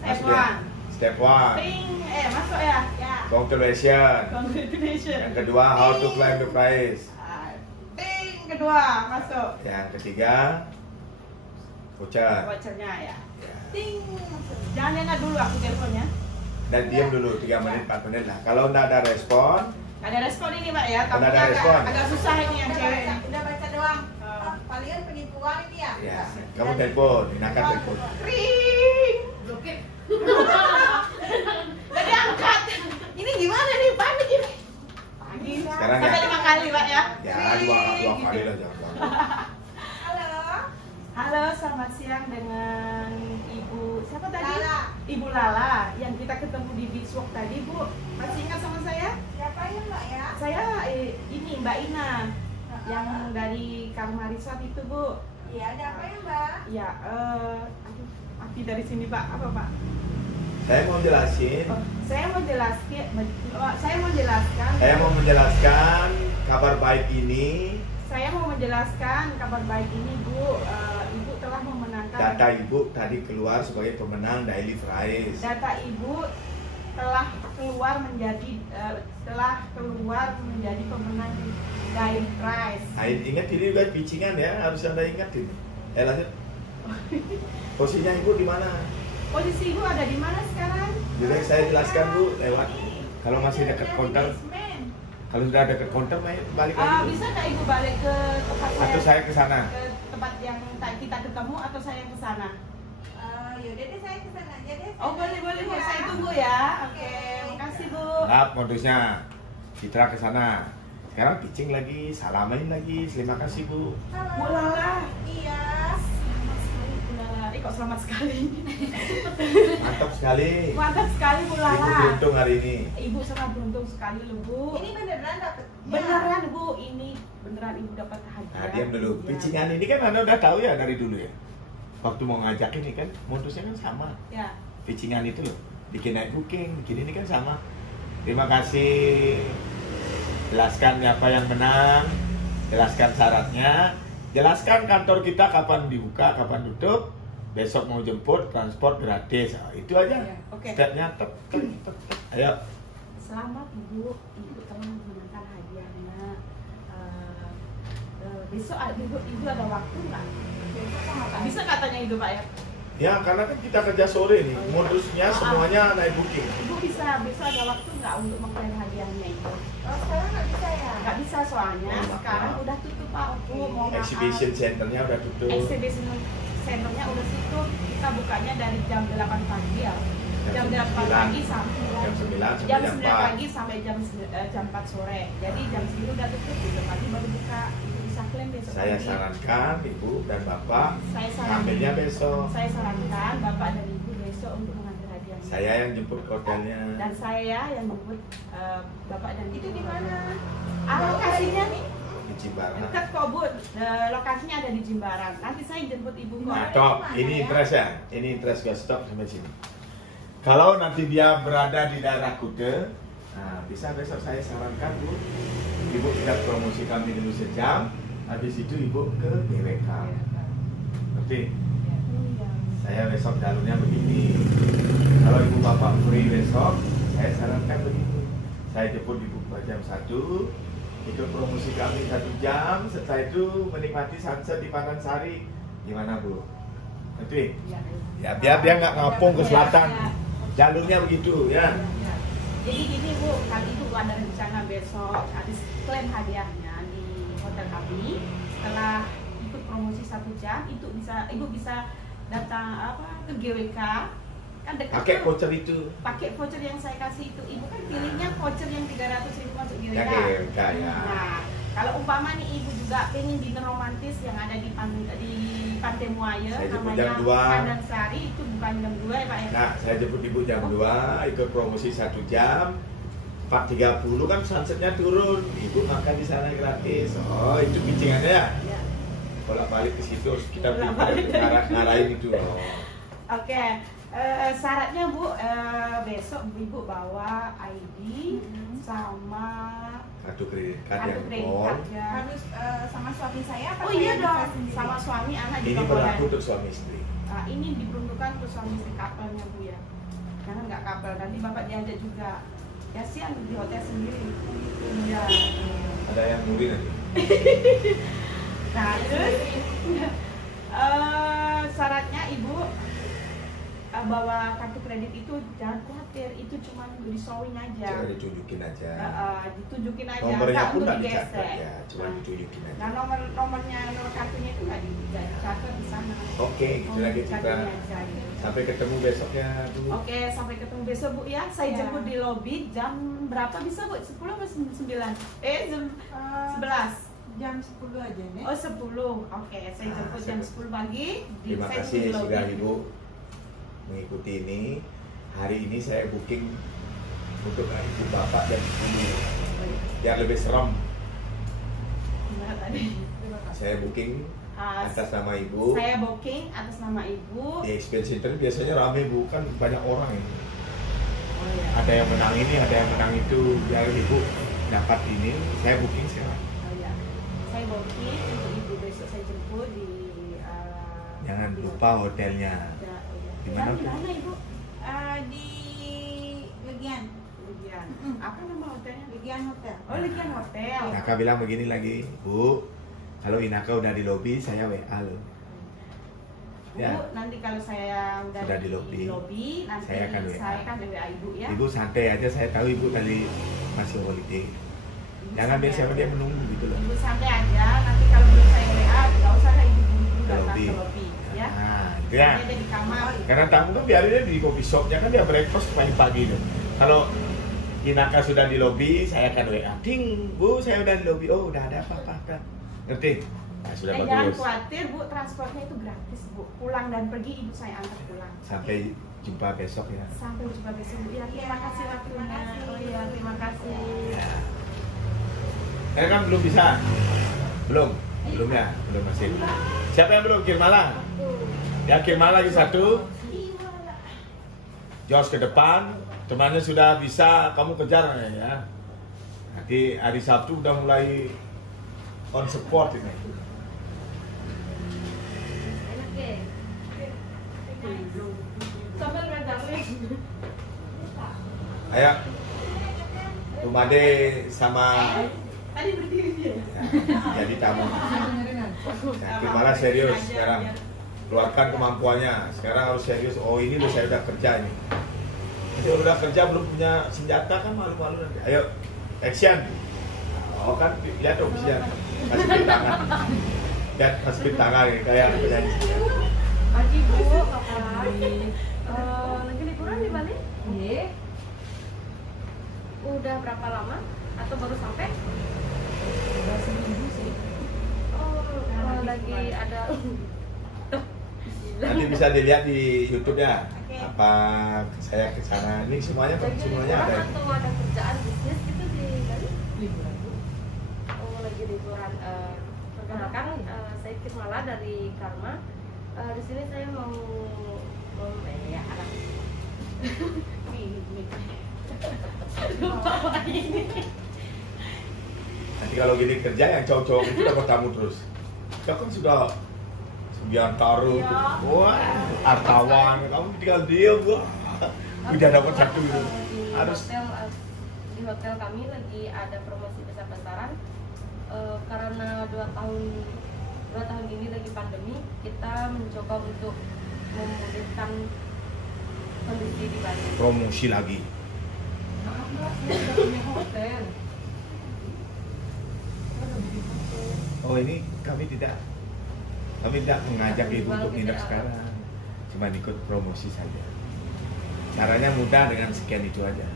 Step Masukin 1. Step 1. Ting. Masuk ya. Ya. Congratulations. Congratulations. Yang kedua, how to climb the prize. Ting. Kedua masuk. Yang ketiga, voucher. Vouchernya ya. Ya. Ting. Jangan enak dulu aku teleponnya. Dan diam dulu 3 menit 4 menit lah. Kalau nggak ada respon, Ada respon ini Pak ya. Ada Tapi respon. agak susah ini yang cewek ini. Udah baca doang. Oh. Palingan penipuan ini ya. ya kamu telepon, Inaka telepon. Ring. Blokir. Gak diangkat. Ini gimana nih? Panik ini. Pagi. Sekarang Sampai ya. 5 kali Pak ya. Ya dua kali lah jangan. Halo. Halo, selamat siang dengan Ibu siapa tadi? Lala. Ibu Lala yang kita ketemu di Beach Walk tadi, Bu. Masih ingat sama saya? Siapa ya Mbak ya? Saya ini Mbak Ina yang dari Karma Resort itu, Bu. Iya, ada apa ya Mbak? Ya, aduh, api dari sini Pak. Apa Pak? Saya mau jelasin. Oh, saya mau jelaskan. Saya mau menjelaskan kabar baik ini. Saya mau menjelaskan kabar baik ini, Bu. Ibu telah memenangkan. Data Ibu tadi keluar sebagai pemenang Daily Prize. Data Ibu telah keluar menjadi pemenang Daily Prize. Ingat ini juga pitchingan ya, harus Anda ingat ini. Lanjut. Posisinya Ibu di mana? Posisi Ibu ada di mana sekarang? Jadi saya jelaskan Bu lewat. Kalau masih dekat counter, Basement. kalau sudah dekat counter balik lagi. Bu. Bisa nggak Ibu balik ke tempat Atau saya ke sana. ke tempat yang kita ketemu atau saya ke sana? Yaudah deh saya kesana aja deh. Oh boleh Bu, saya tunggu ya. Oke, makasih Bu. Maaf modusnya. Citra ke sana. Sekarang pitching lagi, salamin lagi. Terima kasih Bu. Halo. Bu Lala. Iya. Selamat sekali Bu Lala. Kok selamat sekali? Mantap sekali. Mantap sekali Bu Ibu Lala. beruntung hari ini. Ibu sangat beruntung sekali loh Bu. Ini beneran dapet? Beneran Bu, ini beneran Ibu dapat hadiah. Nah, diam dulu. Iya. Pitchingan ini kan Anda udah tahu ya dari dulu ya. Waktu mau ngajak ini kan modusnya kan sama. Ya. Pitchingan itu loh. Bikin night booking, bikin ini kan sama. Terima kasih. Jelaskan siapa yang menang. Jelaskan syaratnya. Jelaskan kantor kita kapan dibuka, kapan tutup. Besok mau jemput, transport gratis. Nah, itu aja. Ya, oke. Stepnya tek. Ayo. Selamat Ibu, Ibu telah memenangkan hadiahnya. Besok Ibu ada waktu nggak? Bisa katanya Ibu Pak ya? Ya, karena kan kita kerja sore nih. Modusnya semuanya night booking. Ibu bisa besok ada waktu nggak untuk mengklaim hadiahnya Ibu? Oh, sekarang nggak bisa ya? Nggak bisa soalnya Oh, sekarang maaf. udah tutup Pak. Bu mau maaf. Exhibition centernya udah tutup. Exhibition centernya udah tutup. Kita bukanya dari jam 8 pagi ya. Jam 8 pagi sampai jam 9 sampai jam 9 4. pagi sampai jam 4 sore. Jadi jam 9 udah tutup, besok pagi baru buka. Ibu bisa klaim besok Saya pagi. sarankan Ibu dan Bapak Saya ngambilnya besok. Saya sarankan Bapak dan Ibu besok untuk mengambil hadiah Saya yang jemput ke hotelnya. Dan saya yang jemput Bapak dan Itu Ibu. di mana? Lokasinya nih Di Jimbaran. dekat kok Bu. Lokasinya ada di Jimbaran. Nanti saya jemput Ibu kok. Nah, Tok, ini interest ya? Ini interest gue stop sampai sini. Kalau nanti dia berada di daerah Kude, nah, bisa besok saya sarankan Bu, Ibu tidak promosi kami dulu sejam, habis itu Ibu ke GWK. Ngerti? Saya besok jalurnya begini. Kalau Ibu Bapak free besok, saya sarankan begini. Saya jemput Ibu jam 1, ikut promosi kami 1 jam, setelah itu menikmati sunset di Panansari. Gimana Bu? Ngerti? Ya biar dia nggak ngapung ke selatan. Jalurnya begitu ya. Jadi gini Bu, kali Ibu ada rencana besok habis klaim hadiahnya di hotel kami. Setelah ikut promosi 1 jam, itu Ibu bisa datang ke GWK. Kan dekat Pakai tuh. voucher itu. Pakai voucher yang saya kasih itu. Ibu kan pilihnya voucher yang 300.000 masuk GWK. Ya GWK ya. Nah, kalau umpama nih Ibu juga pengen dinner romantis yang ada di Pantai Muaya, Saya jemput namanya jam 2. Panansari, itu bukan jam 2 ya Pak ya? Nah, saya jemput Ibu jam 2, ikut promosi 1 jam. 4.30 kan sunsetnya turun. Ibu makan di sana gratis. Oh, itu pitchingannya ya? Ya. Bolak-balik ke situ kita Bolak-balik. ngarahin itu. Oh. Oke, syaratnya Bu, besok Ibu bawa ID sama Kartu kredit card kartu yang kredit mall. cardnya. Harus sama suami saya apa Oh saya iya bisa dong, sendiri? sama suami anak Ini juga boleh. berlaku untuk suami istri. Nah, ini diperuntukkan untuk suami istri couple-nya Bu ya. Jangan nggak couple, nanti Bapak diajak juga. Kasihan di hotel sendiri. Iya. Ada yang muri nanti. Nah, terus syaratnya Ibu bawa kartu kredit itu jangan khawatir, itu cuma di showing aja. Cuma ditunjukin aja. Ditunjukin aja, Nomornya nggak pun untuk nggak dicatat digesek. ya, cuma ditunjukin aja. Nah, nomor kartunya itu nggak dicatat di sana. Oke, gitu lagi kita. Kartunya aja, gitu. Sampai ketemu besoknya dulu. Oke, sampai ketemu besok Bu ya. Saya Ya. jemput di lobi jam berapa bisa Bu? 10 atau 9? Jam 11. Jam 10 aja nih. Oh 10, oke. Saya Nah, jemput jam 10 pagi. Terima Saya kasih tunggu di sudah lobi. Ibu mengikuti ini. Hari ini saya booking untuk Ibu Bapak dan Ibu biar lebih serem. Gimana tadi? Saya booking atas nama Ibu. Saya booking atas nama Ibu. Di Experience Center biasanya rame Bu, kan banyak orang ini. Oh iya. Ada yang menang ini, ada yang menang itu. Biar Ibu dapat ini, saya booking sekarang. Oh iya. Saya booking untuk Ibu besok saya jemput di. Jangan di lupa hotelnya. hotel. Oh iya. Di mana, Di Bu? mana Ibu? Di Legian. Legian. Mm-mm. Apa nama hotelnya? Legian Hotel. Oh Legian Hotel. Inaka bilang begini lagi, Bu, kalau Inaka udah di lobi, saya WA loh. Bu, Ya. nanti kalau saya Sudah di lobi, nanti saya akan WA. saya kan WA Ibu ya. Ibu santai aja, saya tahu Ibu tadi masih holiday. Ibu Jangan santai biar siapa aja. dia menunggu gitu loh. Ibu santai aja, nanti kalau belum saya WA, nggak usah lah Ibu buru-buru Ke datang lobi. ke lobi ya. Nah, itu ya. Dia ada di kamar. Karena tamu kan biarinnya di coffee shopnya kan dia breakfast pagi-pagi tuh. Kalau Inaka sudah di lobi, saya akan WA. Ding, Bu, saya udah di lobi. Oh, udah ada apa-apa kan? Ngerti? Nah, sudah Jangan bagus. khawatir Bu, transportnya itu gratis Bu. Pulang dan pergi Ibu saya antar pulang. Sampai jumpa besok ya. Sampai jumpa besok Bu. Ya, terima Ya, kasih waktunya. terima kasih. Oh iya, terima kasih. Ya. Kan belum bisa? Belum? Belum ya? Belum masih. Siapa yang belum? Kirmala? Ya, Kirmala lagi satu. Jos ke depan. Temannya sudah bisa, kamu kejar ya. Nanti hari Sabtu udah mulai on support ini. Enak deh. Sambal darling. Ayo. Tumade sama Tadi berdiri dia. ya, jadi tamu. Nah, Kirmala serius sekarang. Keluarkan kemampuannya. Sekarang harus serius. Oh, ini loh saya udah kerja ini. Saya udah kerja belum punya senjata kan malu-malu nanti. Ayo, action. Oh kan, lihat dong action. Kasih beri tangan. Lihat kasih beri tangan nih, kayak penyanyi. Pagi Bu, kapan? Lagi liburan di Bali? Iya. Udah berapa lama? Atau baru sampai? Udah seminggu sih. Oh, Lagi ada Nanti bisa dilihat di YouTube ya. Oke. Apa saya ke sana. Ini semuanya Lagi semuanya ada. liburan atau ada kerjaan bisnis gitu di Bali? Liburan Bu. Oh, lagi liburan. Perkenalkan, saya Kirmala dari Karma. Di sini saya mau ya anak. Nanti kalau gini kerja yang cowok-cowok itu dapat kamu terus. Kau kan sudah Sugiantaro, Iya. wah, hartawan, kamu tinggal diem, wah, udah dapat satu itu. Di Harus di hotel kami lagi ada promosi besar-besaran. Karena 2 tahun ini lagi pandemi, kita mencoba untuk memulihkan kondisi di Bali. promosi lagi. Maaf Mbak, saya sudah punya hotel. Saya udah bikin hotel. Oh ini kami tidak mengajak ibu untuk nginep sekarang, cuma ikut promosi saja. Caranya mudah dengan scan itu aja.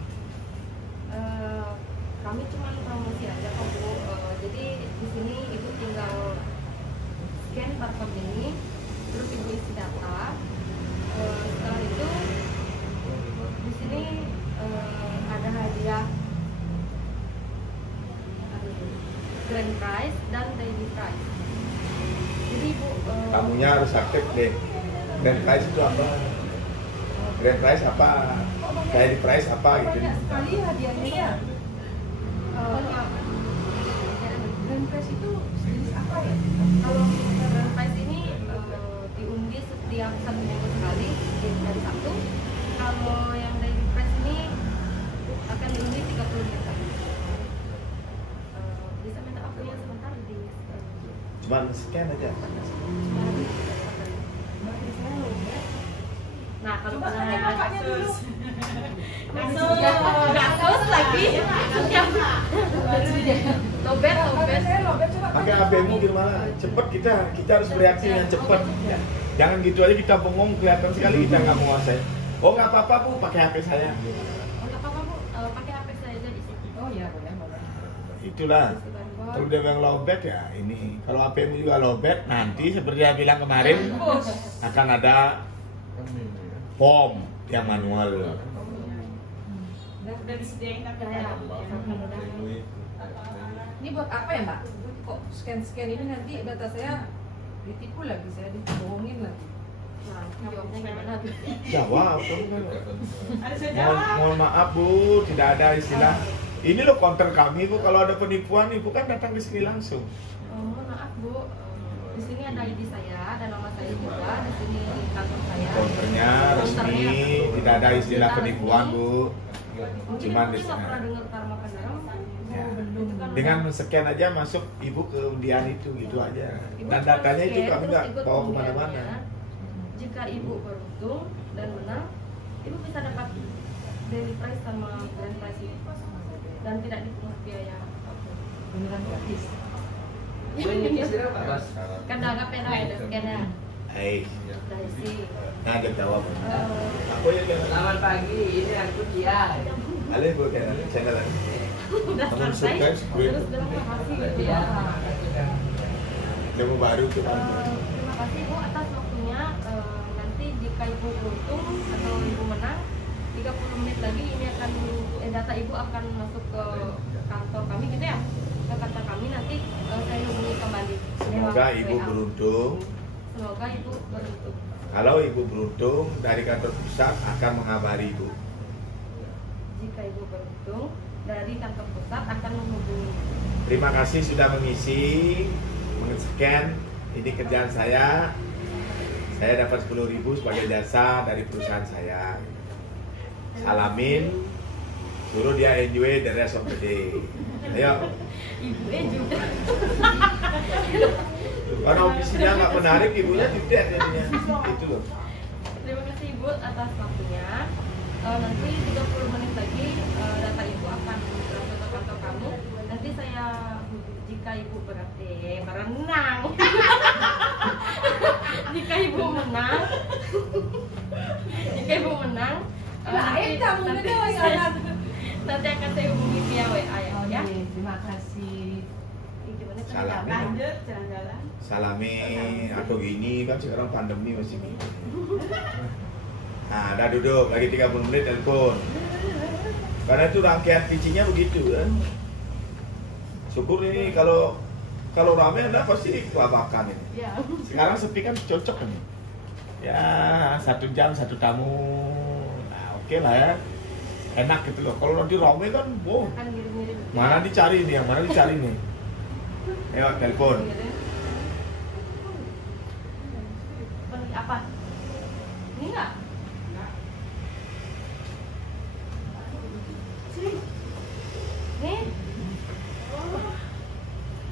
Kami cuma promosi aja kok Bu. Jadi di sini ibu tinggal scan barcode ini, terus ibu isi data. Setelah itu di sini ada hadiah grand prize dan daily prize. Jadi ibu Kamunya harus aktif deh. Grand prize itu apa? Grand prize apa? Daily prize apa gitu? Banyak sekali hadiahnya ya. Grand prize itu jenis apa ya? kalau grand prize ini diundi setiap 1 minggu sekali dari Sabtu. Kalau yang daily prize ini akan diundi 30 menit sekali. Bisa minta waktunya sebentar di Cuma scan aja. Nah, kalau Coba misalnya tanya kakaknya dulu. Gasus lagi. Lobet. Kakak saya lobet, coba Pakai tanya. HP-mu gimana? Cepet kita harus bereaksi dengan cepet. Jangan gitu aja kita bengong, kelihatan sekali kita nggak menguasai. Oh nggak apa-apa Bu, pakai HP saya. Oh, nggak apa-apa Bu, pakai HP saya aja di sini. Oh iya, boleh. Itulah. Isi barcode. Kalau dia bilang lowbat ya ini. Kalau HP-mu juga lowbat, nanti seperti yang bilang kemarin akan ada form yang manual. Udah disediain tapi Ini buat apa ya Mbak? Kok scan ini nanti data saya ditipu lagi, saya dibohongin lagi. Nah, jawabnya gimana tuh? Jawab. kamu kan. ada saya Mohon maaf Bu, tidak ada istilah. Ini loh counter kami Bu, kalau ada penipuan Ibu kan datang ke sini langsung. Mohon maaf Bu, di sini ada ID saya dan nama saya juga. Di sini kantor saya. Counternya resmi, tidak ada istilah penipuan Bu. Mungkin Cuman ibu di nggak sana. pernah dengar Karma Pandaram. Ya. Itu kan Dengan men-scan aja masuk Ibu ke undian itu gitu aja. Ibu Dan cuma datanya itu scan, kami terus nggak ikut bawa undiannya. kemana-mana. Jika ibu beruntung dan menang, ibu bisa dapat daily prize sama grand prize ini dan tidak dipungut biaya apapun. Beneran gratis. Kan udah nggak pernah ada scan-nya. Hai, Udah isi. nah ada jawab. Aku ya kan. Selamat pagi, ini aku Cia. Ale Bu kan channel. Udah Teman selesai. subscribe, gue. Terus bilang makasih gitu Iya. ya. Ilmu baru tuh. Terima kasih Bu atas waktunya. Nanti jika ibu beruntung atau ibu menang, 30 menit lagi ini akan data ibu akan masuk ke kantor kami gitu ya, ke kantor kami. Nanti saya hubungi kembali. Semoga lewat Ibu WA. beruntung. Semoga ibu beruntung. Kalau Ibu beruntung dari kantor pusat akan mengabari Ibu. Jika ibu beruntung dari kantor pusat akan menghubungi. Terima kasih sudah mengisi, men-scan. Ini kerjaan saya. Saya dapat 10.000 sebagai jasa dari perusahaan saya. Salamin, suruh dia enjoy the rest of the day. Ayo, Ibunya juga. karena ofisinya nggak menarik, ibunya tidak jadinya. Itu loh. Terima kasih ibu atas waktunya. Nanti 30 menit lagi data ibu akan masuk ke kantor kamu. Nanti saya jika ibu berenang. Jika ibu menang, nanti akan saya hubungi via WA ya. Oke, terima kasih. Gimana Salami. Lanjut jalan-jalan. Salami atau gini kan sekarang pandemi masih gini. Nah, udah duduk lagi 30 menit telepon. Karena itu rangkaian pitchingnya begitu kan. Syukur ini kalau rame Anda pasti kelabakan ini. Ya. Sekarang sepi kan cocok ini. Ya 1 jam 1 tamu. Nah, oke lah ya. Enak gitu loh. Kalau nanti rame kan, wow. Kan ngirim-ngirim. Mana dicari nih, yang mana dicari nih? Ayo telepon. Beli apa? Ini enggak? Sini. Nih.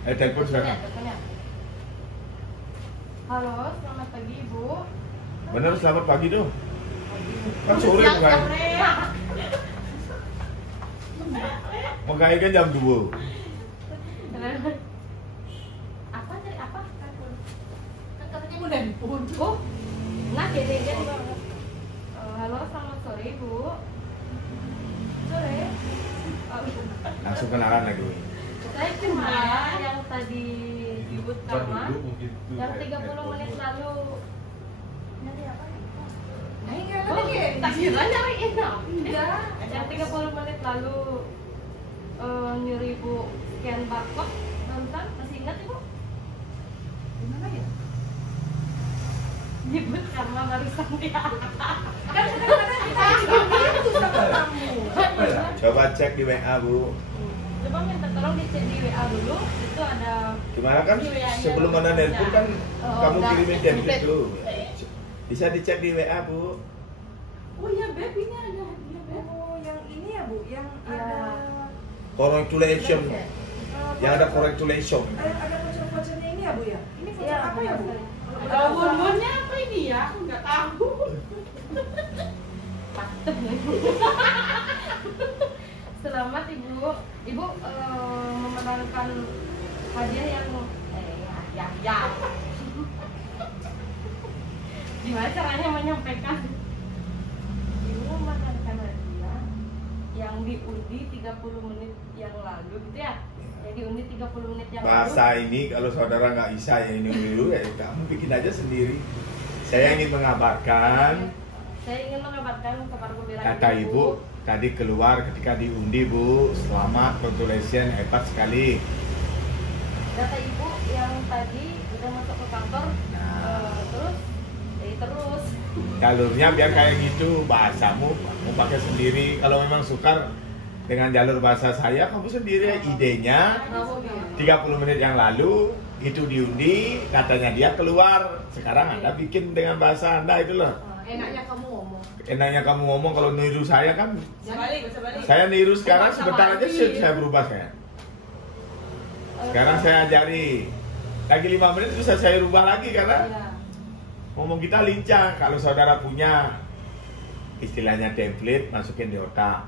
Ayo telepon sekarang. Teleponnya. Halo, selamat pagi Ibu. Bener selamat pagi tuh. Kan sore bukan? Makanya kan jam 2. Apa cari apa? Kan katanya mau telepon. Oh, nah jadi halo, selamat sore Ibu. Sore. Langsung kenalan lagi. Saya cuma yang tadi Ibu Karma yang 30 menit lalu. Nyari apa? Tak kira nyariin enggak. Yang 30 menit lalu nyuruh Ibu scan barcode barusan, masih ingat Ibu? Gimana ya? Ibu Karma barusan dia. Kan kadang-kadang kita gitu sama kamu. Coba cek di WA Bu. Coba minta tolong dicek di WA dulu. Itu ada. Gimana kan Di WA-nya sebelum Anda nelpon kan kamu udah. kirimin template tuh. Bisa dicek di WA Bu. Oh iya Beb, ini ada hadiah Beb. Oh, yang ini ya Bu, yang Iya. ada Congratulation. Yang ada congratulation. ada voucher-vouchernya ini ya Bu ya? Ini voucher Iya, apa ya Bu? Kalau bonbonnya apa ini ya? Aku nggak tahu. Selamat Ibu. Ibu memenangkan hadiah yang ya. Gimana caranya menyampaikan? Ibu memenangkan hadiah yang diundi 30 menit yang lalu gitu ya. Yang diundi 30 menit yang Bahasa lalu. ini kalau saudara nggak bisa ya ini dulu ya kamu bikin aja sendiri. Saya ingin mengabarkan. Saya ingin mengabarkan kepada pemirsa Kata Ibu tadi keluar ketika diundi Bu, selamat, congratulations, hebat sekali. Data Ibu yang tadi udah masuk ke kantor, terus Jalurnya biar kayak gitu, bahasamu mau pakai sendiri. Kalau memang sukar dengan jalur bahasa saya, kamu sendiri idenya. 30 menit yang lalu itu diundi, katanya dia keluar. Sekarang Anda bikin dengan bahasa Anda itu loh. Enaknya kamu ngomong. Enaknya kamu ngomong, kalau niru saya kan. Balik. Saya niru sekarang sebentar aja saya berubah saya. Sekarang saya ajari. Lagi 5 menit itu saya rubah lagi karena ngomong kita lincah. Kalau saudara punya istilahnya template, masukin di otak.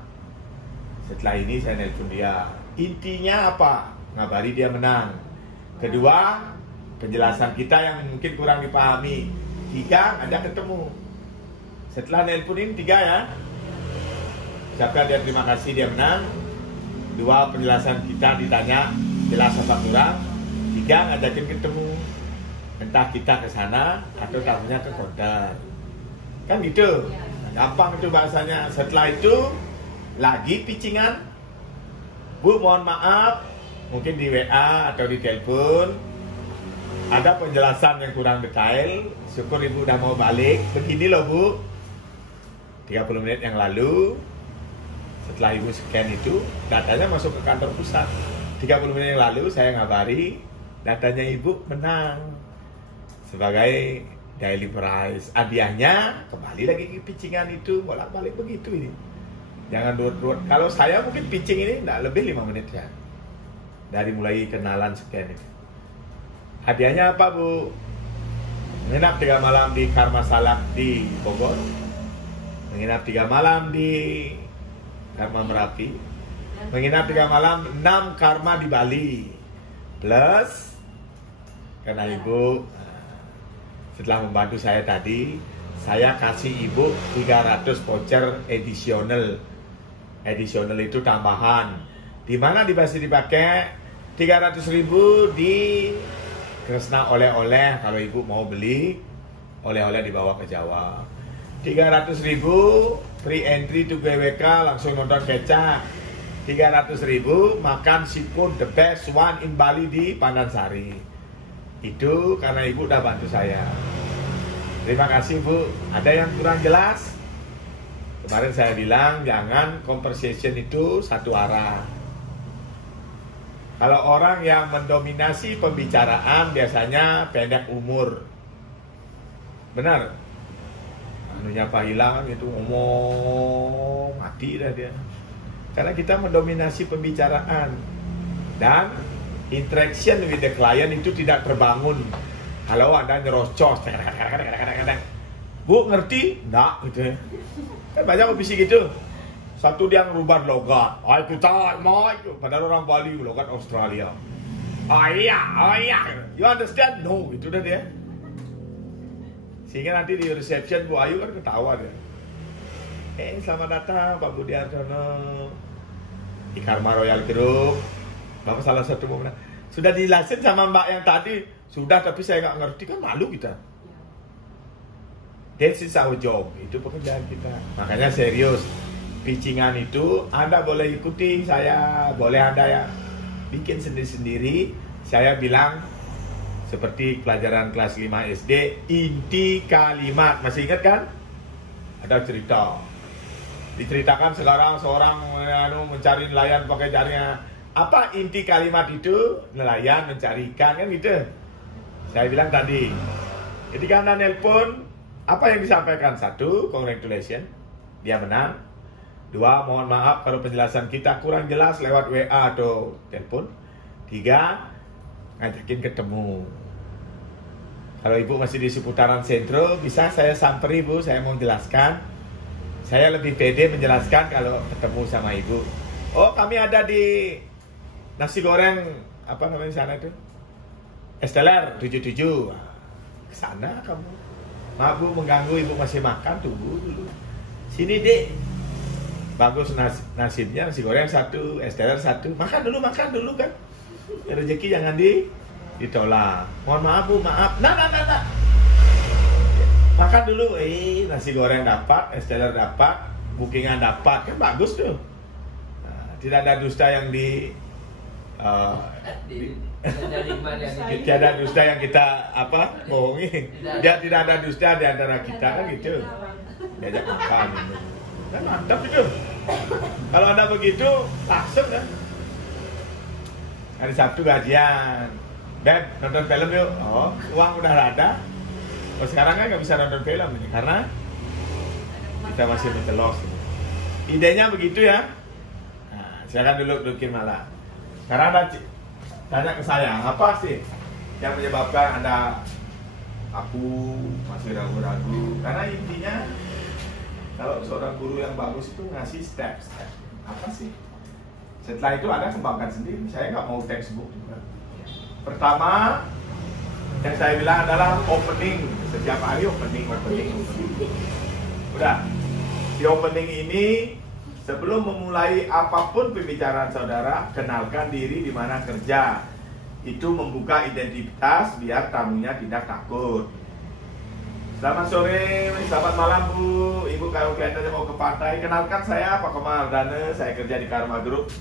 Setelah ini saya nelpon dia. Intinya apa? Ngabari dia menang. Kedua, penjelasan kita yang mungkin kurang dipahami. 3, Anda ketemu. Setelah nelponin 3 ya. Ucapkan dia terima kasih, dia menang. 2, penjelasan kita ditanya jelas apa kurang. 3, ngajakin ketemu. Entah kita ke sana atau tamunya ke konter. Kan gitu. Gampang itu bahasanya. Setelah itu lagi pitchingan. Bu, mohon maaf, mungkin di WA atau di telepon ada penjelasan yang kurang detail. Syukur Ibu udah mau balik. Begini loh Bu, 30 menit yang lalu setelah Ibu scan itu datanya masuk ke kantor pusat. 30 menit yang lalu saya ngabari datanya Ibu menang sebagai daily prize. Hadiahnya kembali lagi ke pitchingan itu, bolak-balik begitu ini. Jangan ruwet-ruwet. Kalau saya mungkin pitching ini tidak lebih 5 menit ya. Dari mulai kenalan scan itu. Hadiahnya apa Bu? Menginap 3 malam di Karma Salak di Bogor. Menginap 3 malam di Karma Merapi. Menginap 3 malam 6 Karma di Bali. Plus karena Ibu setelah membantu saya tadi, saya kasih Ibu 300 voucher additional. Additional itu tambahan. Di mana bisa dipakai? 300.000 di Kresna oleh-oleh kalau ibu mau beli oleh-oleh dibawa ke Jawa. 300.000 free entry to GWK langsung nonton kecak. 300.000 makan seafood the best one in Bali di Pandansari. Itu karena ibu udah bantu saya. Terima kasih Bu. Ada yang kurang jelas? Kemarin saya bilang jangan conversation itu satu arah. Kalau orang yang mendominasi pembicaraan biasanya pendek umur. Benar? Anunya Pak Hilang itu ngomong mati dah dia. Karena kita mendominasi pembicaraan dan interaction with the client itu tidak terbangun. Kalau Anda nyerocos, Bu ngerti? Enggak gitu ya. Kan banyak opsi gitu. Satu dia ngerubah logat, kita mau itu, padahal orang Bali logat Australia. Oh iya, you understand? No, itu dah dia. Sehingga nanti di reception Bu Ayu kan ketawa dia. Selamat datang Pak Budi Arjono di Karma Royal Group. Bapak salah satu mau bilang, sudah dijelasin sama Mbak yang tadi, sudah tapi saya nggak ngerti, kan malu kita. This is our job, itu pekerjaan kita. Makanya serius. Pitchingan itu Anda boleh ikuti saya, boleh Anda ya bikin sendiri-sendiri. Saya bilang seperti pelajaran kelas 5 SD, inti kalimat. Masih ingat kan? Ada cerita. Diceritakan sekarang seorang mencari nelayan pakai jarinya. Apa inti kalimat itu? Nelayan mencari ikan, kan gitu. Saya bilang tadi. Ketika Anda nelpon, apa yang disampaikan? 1, congratulations, dia menang. 2, mohon maaf kalau penjelasan kita kurang jelas lewat WA atau telepon. 3, ngajakin ketemu. Kalau ibu masih di seputaran sentro, bisa saya samperi Bu, saya mau jelaskan. Saya lebih pede menjelaskan kalau ketemu sama ibu. Oh, kami ada di nasi goreng, apa namanya sana itu? Esteller 77. Kesana kamu. Maaf Bu, mengganggu ibu masih makan, tunggu dulu. Sini Dek. Bagus nasibnya, nasi goreng 1, esteller 1. Makan dulu kan. Rezeki jangan ditolak. Mohon maaf Bu, maaf. Nah. Makan dulu. Nasi goreng dapat, esteller dapat, bookingan dapat. Kan bagus tuh. Nah, tidak ada dusta yang tidak ada dusta yang kita bohongi. Dia tidak ada dusta di antara kita kan gitu. Diajak makan gitu. Kan mantap itu. Kalau Anda begitu, langsung kan. Hari Sabtu gajian. Beb, nonton film yuk. Oh, uang udah ada. Oh, sekarang kan nggak bisa nonton film ini karena kita masih mencelos. Idenya begitu ya. Nah, silakan dudukin malah. Sekarang Anda tanya ke saya, apa sih yang menyebabkan Anda aku masih ragu-ragu? Karena intinya kalau seorang guru yang bagus itu ngasih step. Apa sih? Setelah itu Anda kembangkan sendiri. Saya nggak mau textbook juga. Pertama, yang saya bilang adalah opening. Setiap hari opening. Udah. Di opening ini, sebelum memulai apapun pembicaraan saudara, kenalkan diri di mana kerja. Itu membuka identitas biar tamunya tidak takut. Selamat sore, selamat malam Bu. Ibu kalau kelihatannya mau ke pantai, kenalkan saya Pak Komar Dane, saya kerja di Karma Group.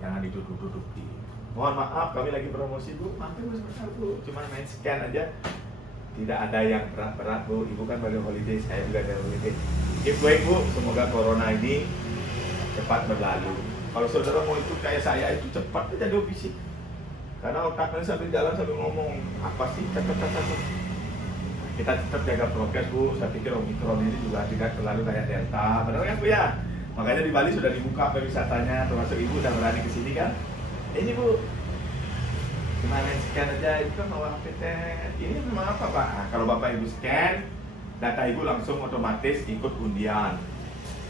Jangan duduk-duduk. Mohon maaf, kami lagi promosi Bu. Mampir sebentar Bu, cuma main scan aja. Tidak ada yang berat-berat Bu. Ibu kan baru holiday, saya juga ada holiday. Keep baik Bu, semoga corona ini cepat berlalu. Kalau saudara mau ikut kayak saya itu cepat aja jadi fisik. Karena otaknya sambil jalan sambil ngomong apa sih kita tetap jaga prokes Bu. Saya pikir Omikron ini juga tidak terlalu kayak Delta. Benar kan Bu ya? Makanya di Bali sudah dibuka pariwisatanya, termasuk Ibu udah berani ke sini kan? Ini Bu, cuma scan aja, itu kan bawa HP. Ini memang apa Pak? Nah, kalau Bapak Ibu scan, data Ibu langsung otomatis ikut undian.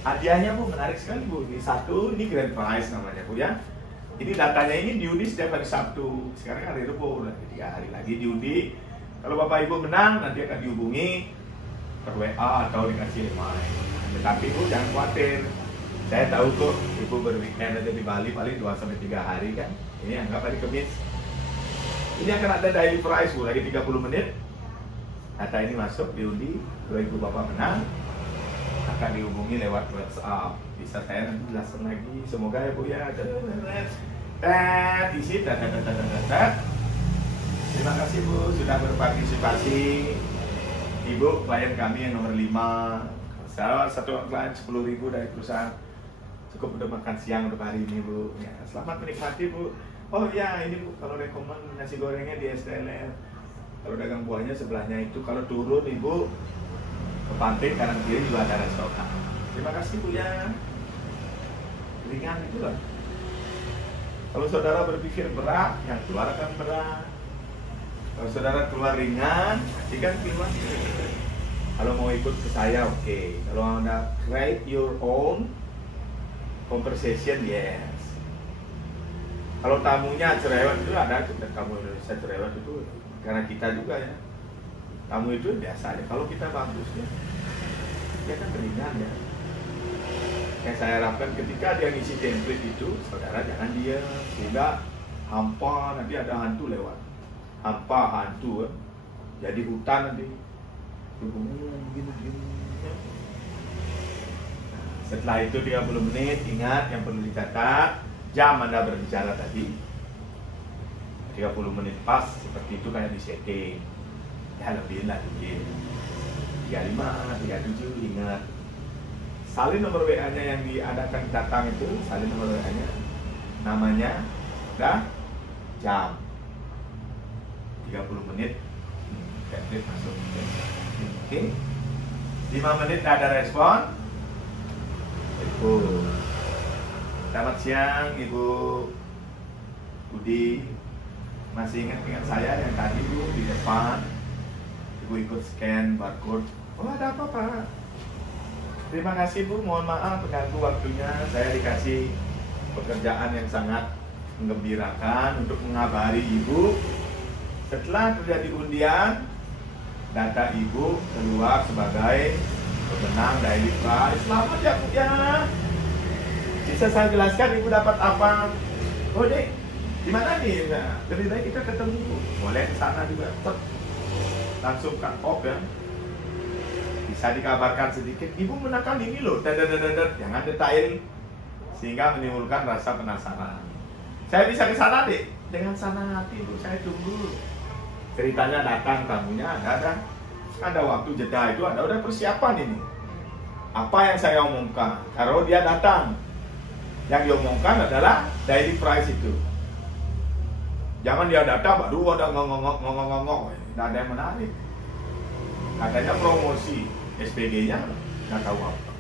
Hadiahnya Bu menarik sekali Bu. Ini 1, ini grand prize namanya Bu ya. Ini datanya ini diundi setiap hari Sabtu. Sekarang hari Rabu, udah 3 hari lagi diundi. Kalau Bapak Ibu menang, nanti akan dihubungi per WA atau dikasih email. Tetapi Bu jangan khawatir. Saya tahu kok ibu berweekend aja di Bali paling 2-3 hari kan. Ini anggap hari Kamis. Ini akan ada daily prize Bu, lagi 30 menit. Data ini masuk diundi, kalau ibu bapak menang akan dihubungi lewat WhatsApp. Bisa saya nanti jelaskan lagi. Semoga ya Bu ya. Isi Terima kasih Bu sudah berpartisipasi. Ibu klien kami yang nomor 5. Salah satu klien 10.000 dari perusahaan. Cukup udah makan siang untuk hari ini Bu. Ya, selamat menikmati Bu. Oh ya ini Bu, kalau rekomen nasi gorengnya di STLR. Kalau dagang buahnya sebelahnya itu. Kalau turun Ibu ke pantai kanan kiri juga ada restoran. Terima kasih Bu ya. Ringan itu lah. Kalau saudara berpikir berat, yang keluar akan berat. Kalau saudara keluar ringan, pastikan keluar. Kalau mau ikut ke saya, oke. Kalau Anda create your own conversation, yes. Kalau tamunya cerewet itu ada, tamu Indonesia cerewet itu karena kita juga ya. Tamu itu biasa aja. Kalau kita bagus ya, dia kan ringan ya. Yang saya harapkan ketika dia ngisi template itu, saudara jangan diam, sehingga hampa nanti ada hantu lewat. Hampa hantu, jadi hutan nanti. Setelah itu 30 menit, ingat yang perlu dicatat, jam Anda berbicara tadi 30 menit pas, seperti itu kayak di setting. Ya lebih lah dikit 35, 37, ingat. Salin nomor WA-nya yang diadakan datang itu, salin nomor WA-nya, namanya, dan jam 30 menit template masuk. Oke. 5 menit tidak ada respon. Ibu. Selamat siang Ibu Budi. Masih ingat saya yang tadi Bu di depan. Ibu ikut scan barcode. Oh ada apa Pak? Terima kasih Bu, mohon maaf mengganggu waktunya. Saya dikasih pekerjaan yang sangat menggembirakan untuk mengabari Ibu. Setelah terjadi undian, data Ibu keluar sebagai pemenang daily prize. Selamat ya Bu ya. Bisa saya jelaskan Ibu dapat apa? Oh dek, di mana nih? Nah, lebih baik kita ketemu Bu. Boleh ke sana juga. Langsung cut off ya. Bisa dikabarkan sedikit, Ibu menangkan ini loh, jangan detail sehingga menimbulkan rasa penasaran. Saya bisa ke sana deh, dengan sana hati Bu, saya tunggu. Ceritanya datang tamunya ada waktu jeda itu, ada udah persiapan ini. Apa yang saya omongkan? Kalau dia datang, yang diomongkan adalah daily price itu. Jangan dia datang, aduh ada ngomong, nggak ada yang menarik. Katanya promosi SPG-nya nggak tahu apa.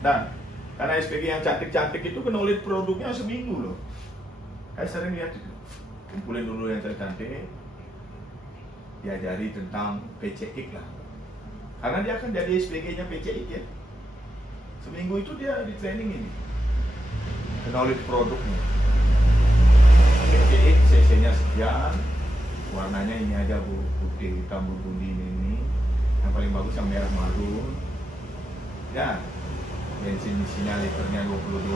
Dan karena SPG yang cantik-cantik itu penulis produknya seminggu loh. Saya sering lihat itu. Kumpulin dulu yang cantik, diajari tentang PCX lah. Karena dia akan jadi SPG-nya PCX ya. Seminggu itu dia di training ini. Penulis produknya. PCX CC-nya sekian, warnanya ini aja Bu, putih hitam burgundi ini. Yang paling bagus yang merah marun. Ya, bensin isinya liternya 22,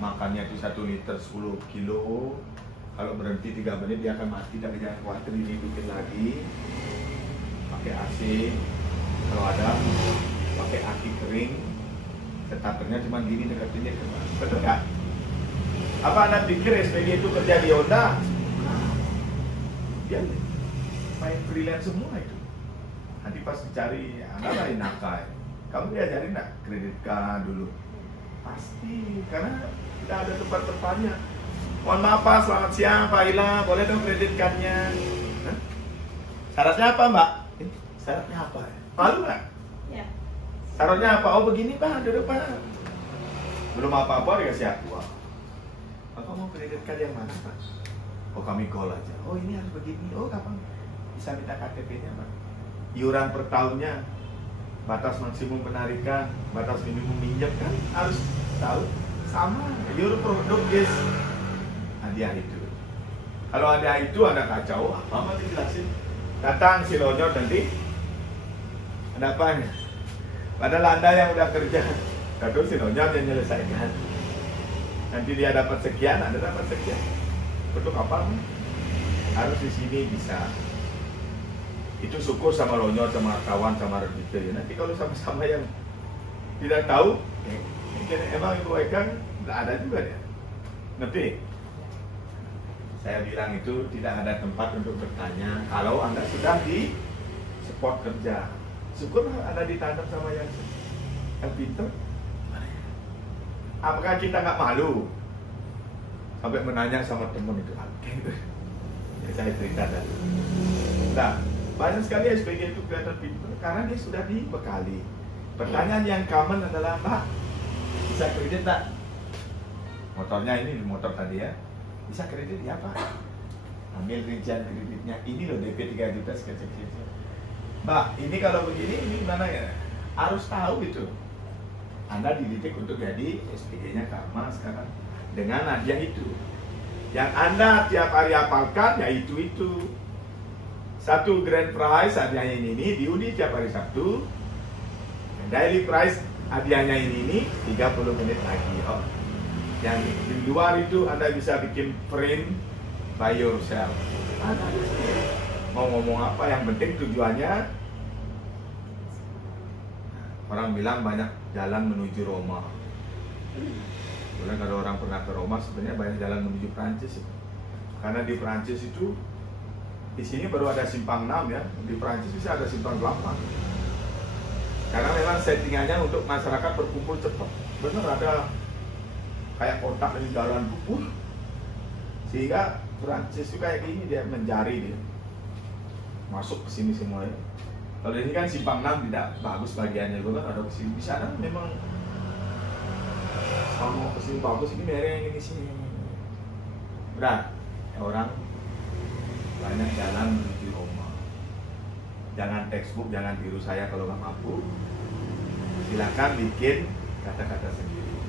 makannya itu 1 liter 10 kilo. Kalau berhenti 3 menit dia akan mati, tapi jangan khawatir, ini bikin lagi. Pakai AC, kalau ada pakai aki kering. Starternya cuma gini deketinnya ke bawah. Betul nggak? Apa Anda pikir SPG itu kerja di Honda? Dia main freelance semua itu. Nanti pas dicari, Anda lain nakai. Kamu diajarin nggak kredit card dulu? Pasti, karena kita ada tempat-tempatnya. Mohon maaf Pak, selamat siang Pak Ila, boleh dong kredit card-nya? Syaratnya apa Mbak? Syaratnya apa? Malu nggak? Ya. Syaratnya apa? Oh begini Pak, duduk Pak. Belum apa-apa dikasih aku. Bapak mau kredit card yang mana Pak? Oh kami call aja. Oh ini harus begini. Oh kapan? Bisa minta KTP-nya Pak. Iuran per tahunnya, batas maksimum penarikan, batas minimum minjam kan harus tahu. Sama, iuran produk guys. Hadiah itu. Kalau ada itu ada kacau, apa mau dijelasin? Datang si Lonyo nanti. Ada apanya? Padahal Anda yang udah kerja Terus si Nyonya yang menyelesaikan. Nanti dia dapat sekian, Anda dapat sekian. Untuk apa? Harus di sini bisa. Itu syukur sama Lonyo, sama kawan, sama Rebito ya. Nanti kalau sama-sama yang tidak tahu, mungkin emang itu kan tidak ada juga ya. Nanti saya bilang itu tidak ada tempat untuk bertanya. Kalau Anda sudah di spot kerja, syukur Anda ditanam sama yang pintar. Apakah kita nggak malu sampai menanya sama teman itu? Ya, saya cerita tadi. Nah, banyak sekali SPG itu kelihatan pintar karena dia sudah dibekali. Pertanyaan yang common adalah, Pak, bisa kredit tak? Motornya ini motor tadi ya, bisa kredit ya Pak? Ambil rincian kreditnya, ini loh DP 3 juta sekian. Mbak, ini kalau begini, ini gimana ya? Harus tahu gitu. Anda dididik untuk jadi SPG-nya Karma sekarang dengan hadiah itu. Yang Anda tiap hari hafalkan ya itu. Satu grand prize hadiahnya ini diundi tiap hari Sabtu. Daily prize hadiahnya ini 30 menit lagi. Oh. Yang di luar itu Anda bisa bikin print by yourself. Mau ngomong apa, yang penting tujuannya. Orang bilang banyak jalan menuju Roma. Sebenarnya kalau orang pernah ke Roma, sebenarnya banyak jalan menuju Prancis. Karena di Prancis itu, di sini baru ada simpang 6 ya. Di Prancis bisa ada simpang 8. Karena memang settingannya untuk masyarakat berkumpul cepat. Benar ada kayak kotak di jalan bubur. Sehingga Prancis itu kayak gini, dia menjari dia. Masuk ke sini semuanya. Kalau ini kan simpang 6 tidak bagus bagiannya, kan ada kesini di sana memang sama kesini bagus, ini mereng ini sini. Berat, orang banyak jalan menuju Roma. Jangan textbook, jangan tiru saya kalau nggak mampu. Silakan bikin kata-kata sendiri.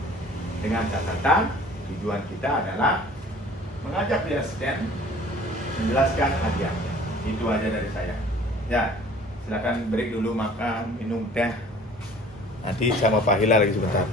Dengan catatan tujuan kita adalah mengajak dia scan, menjelaskan hadiahnya. Itu aja dari saya. Ya. Silakan break dulu, makan, minum teh. Nanti sama Pak Hilal lagi sebentar.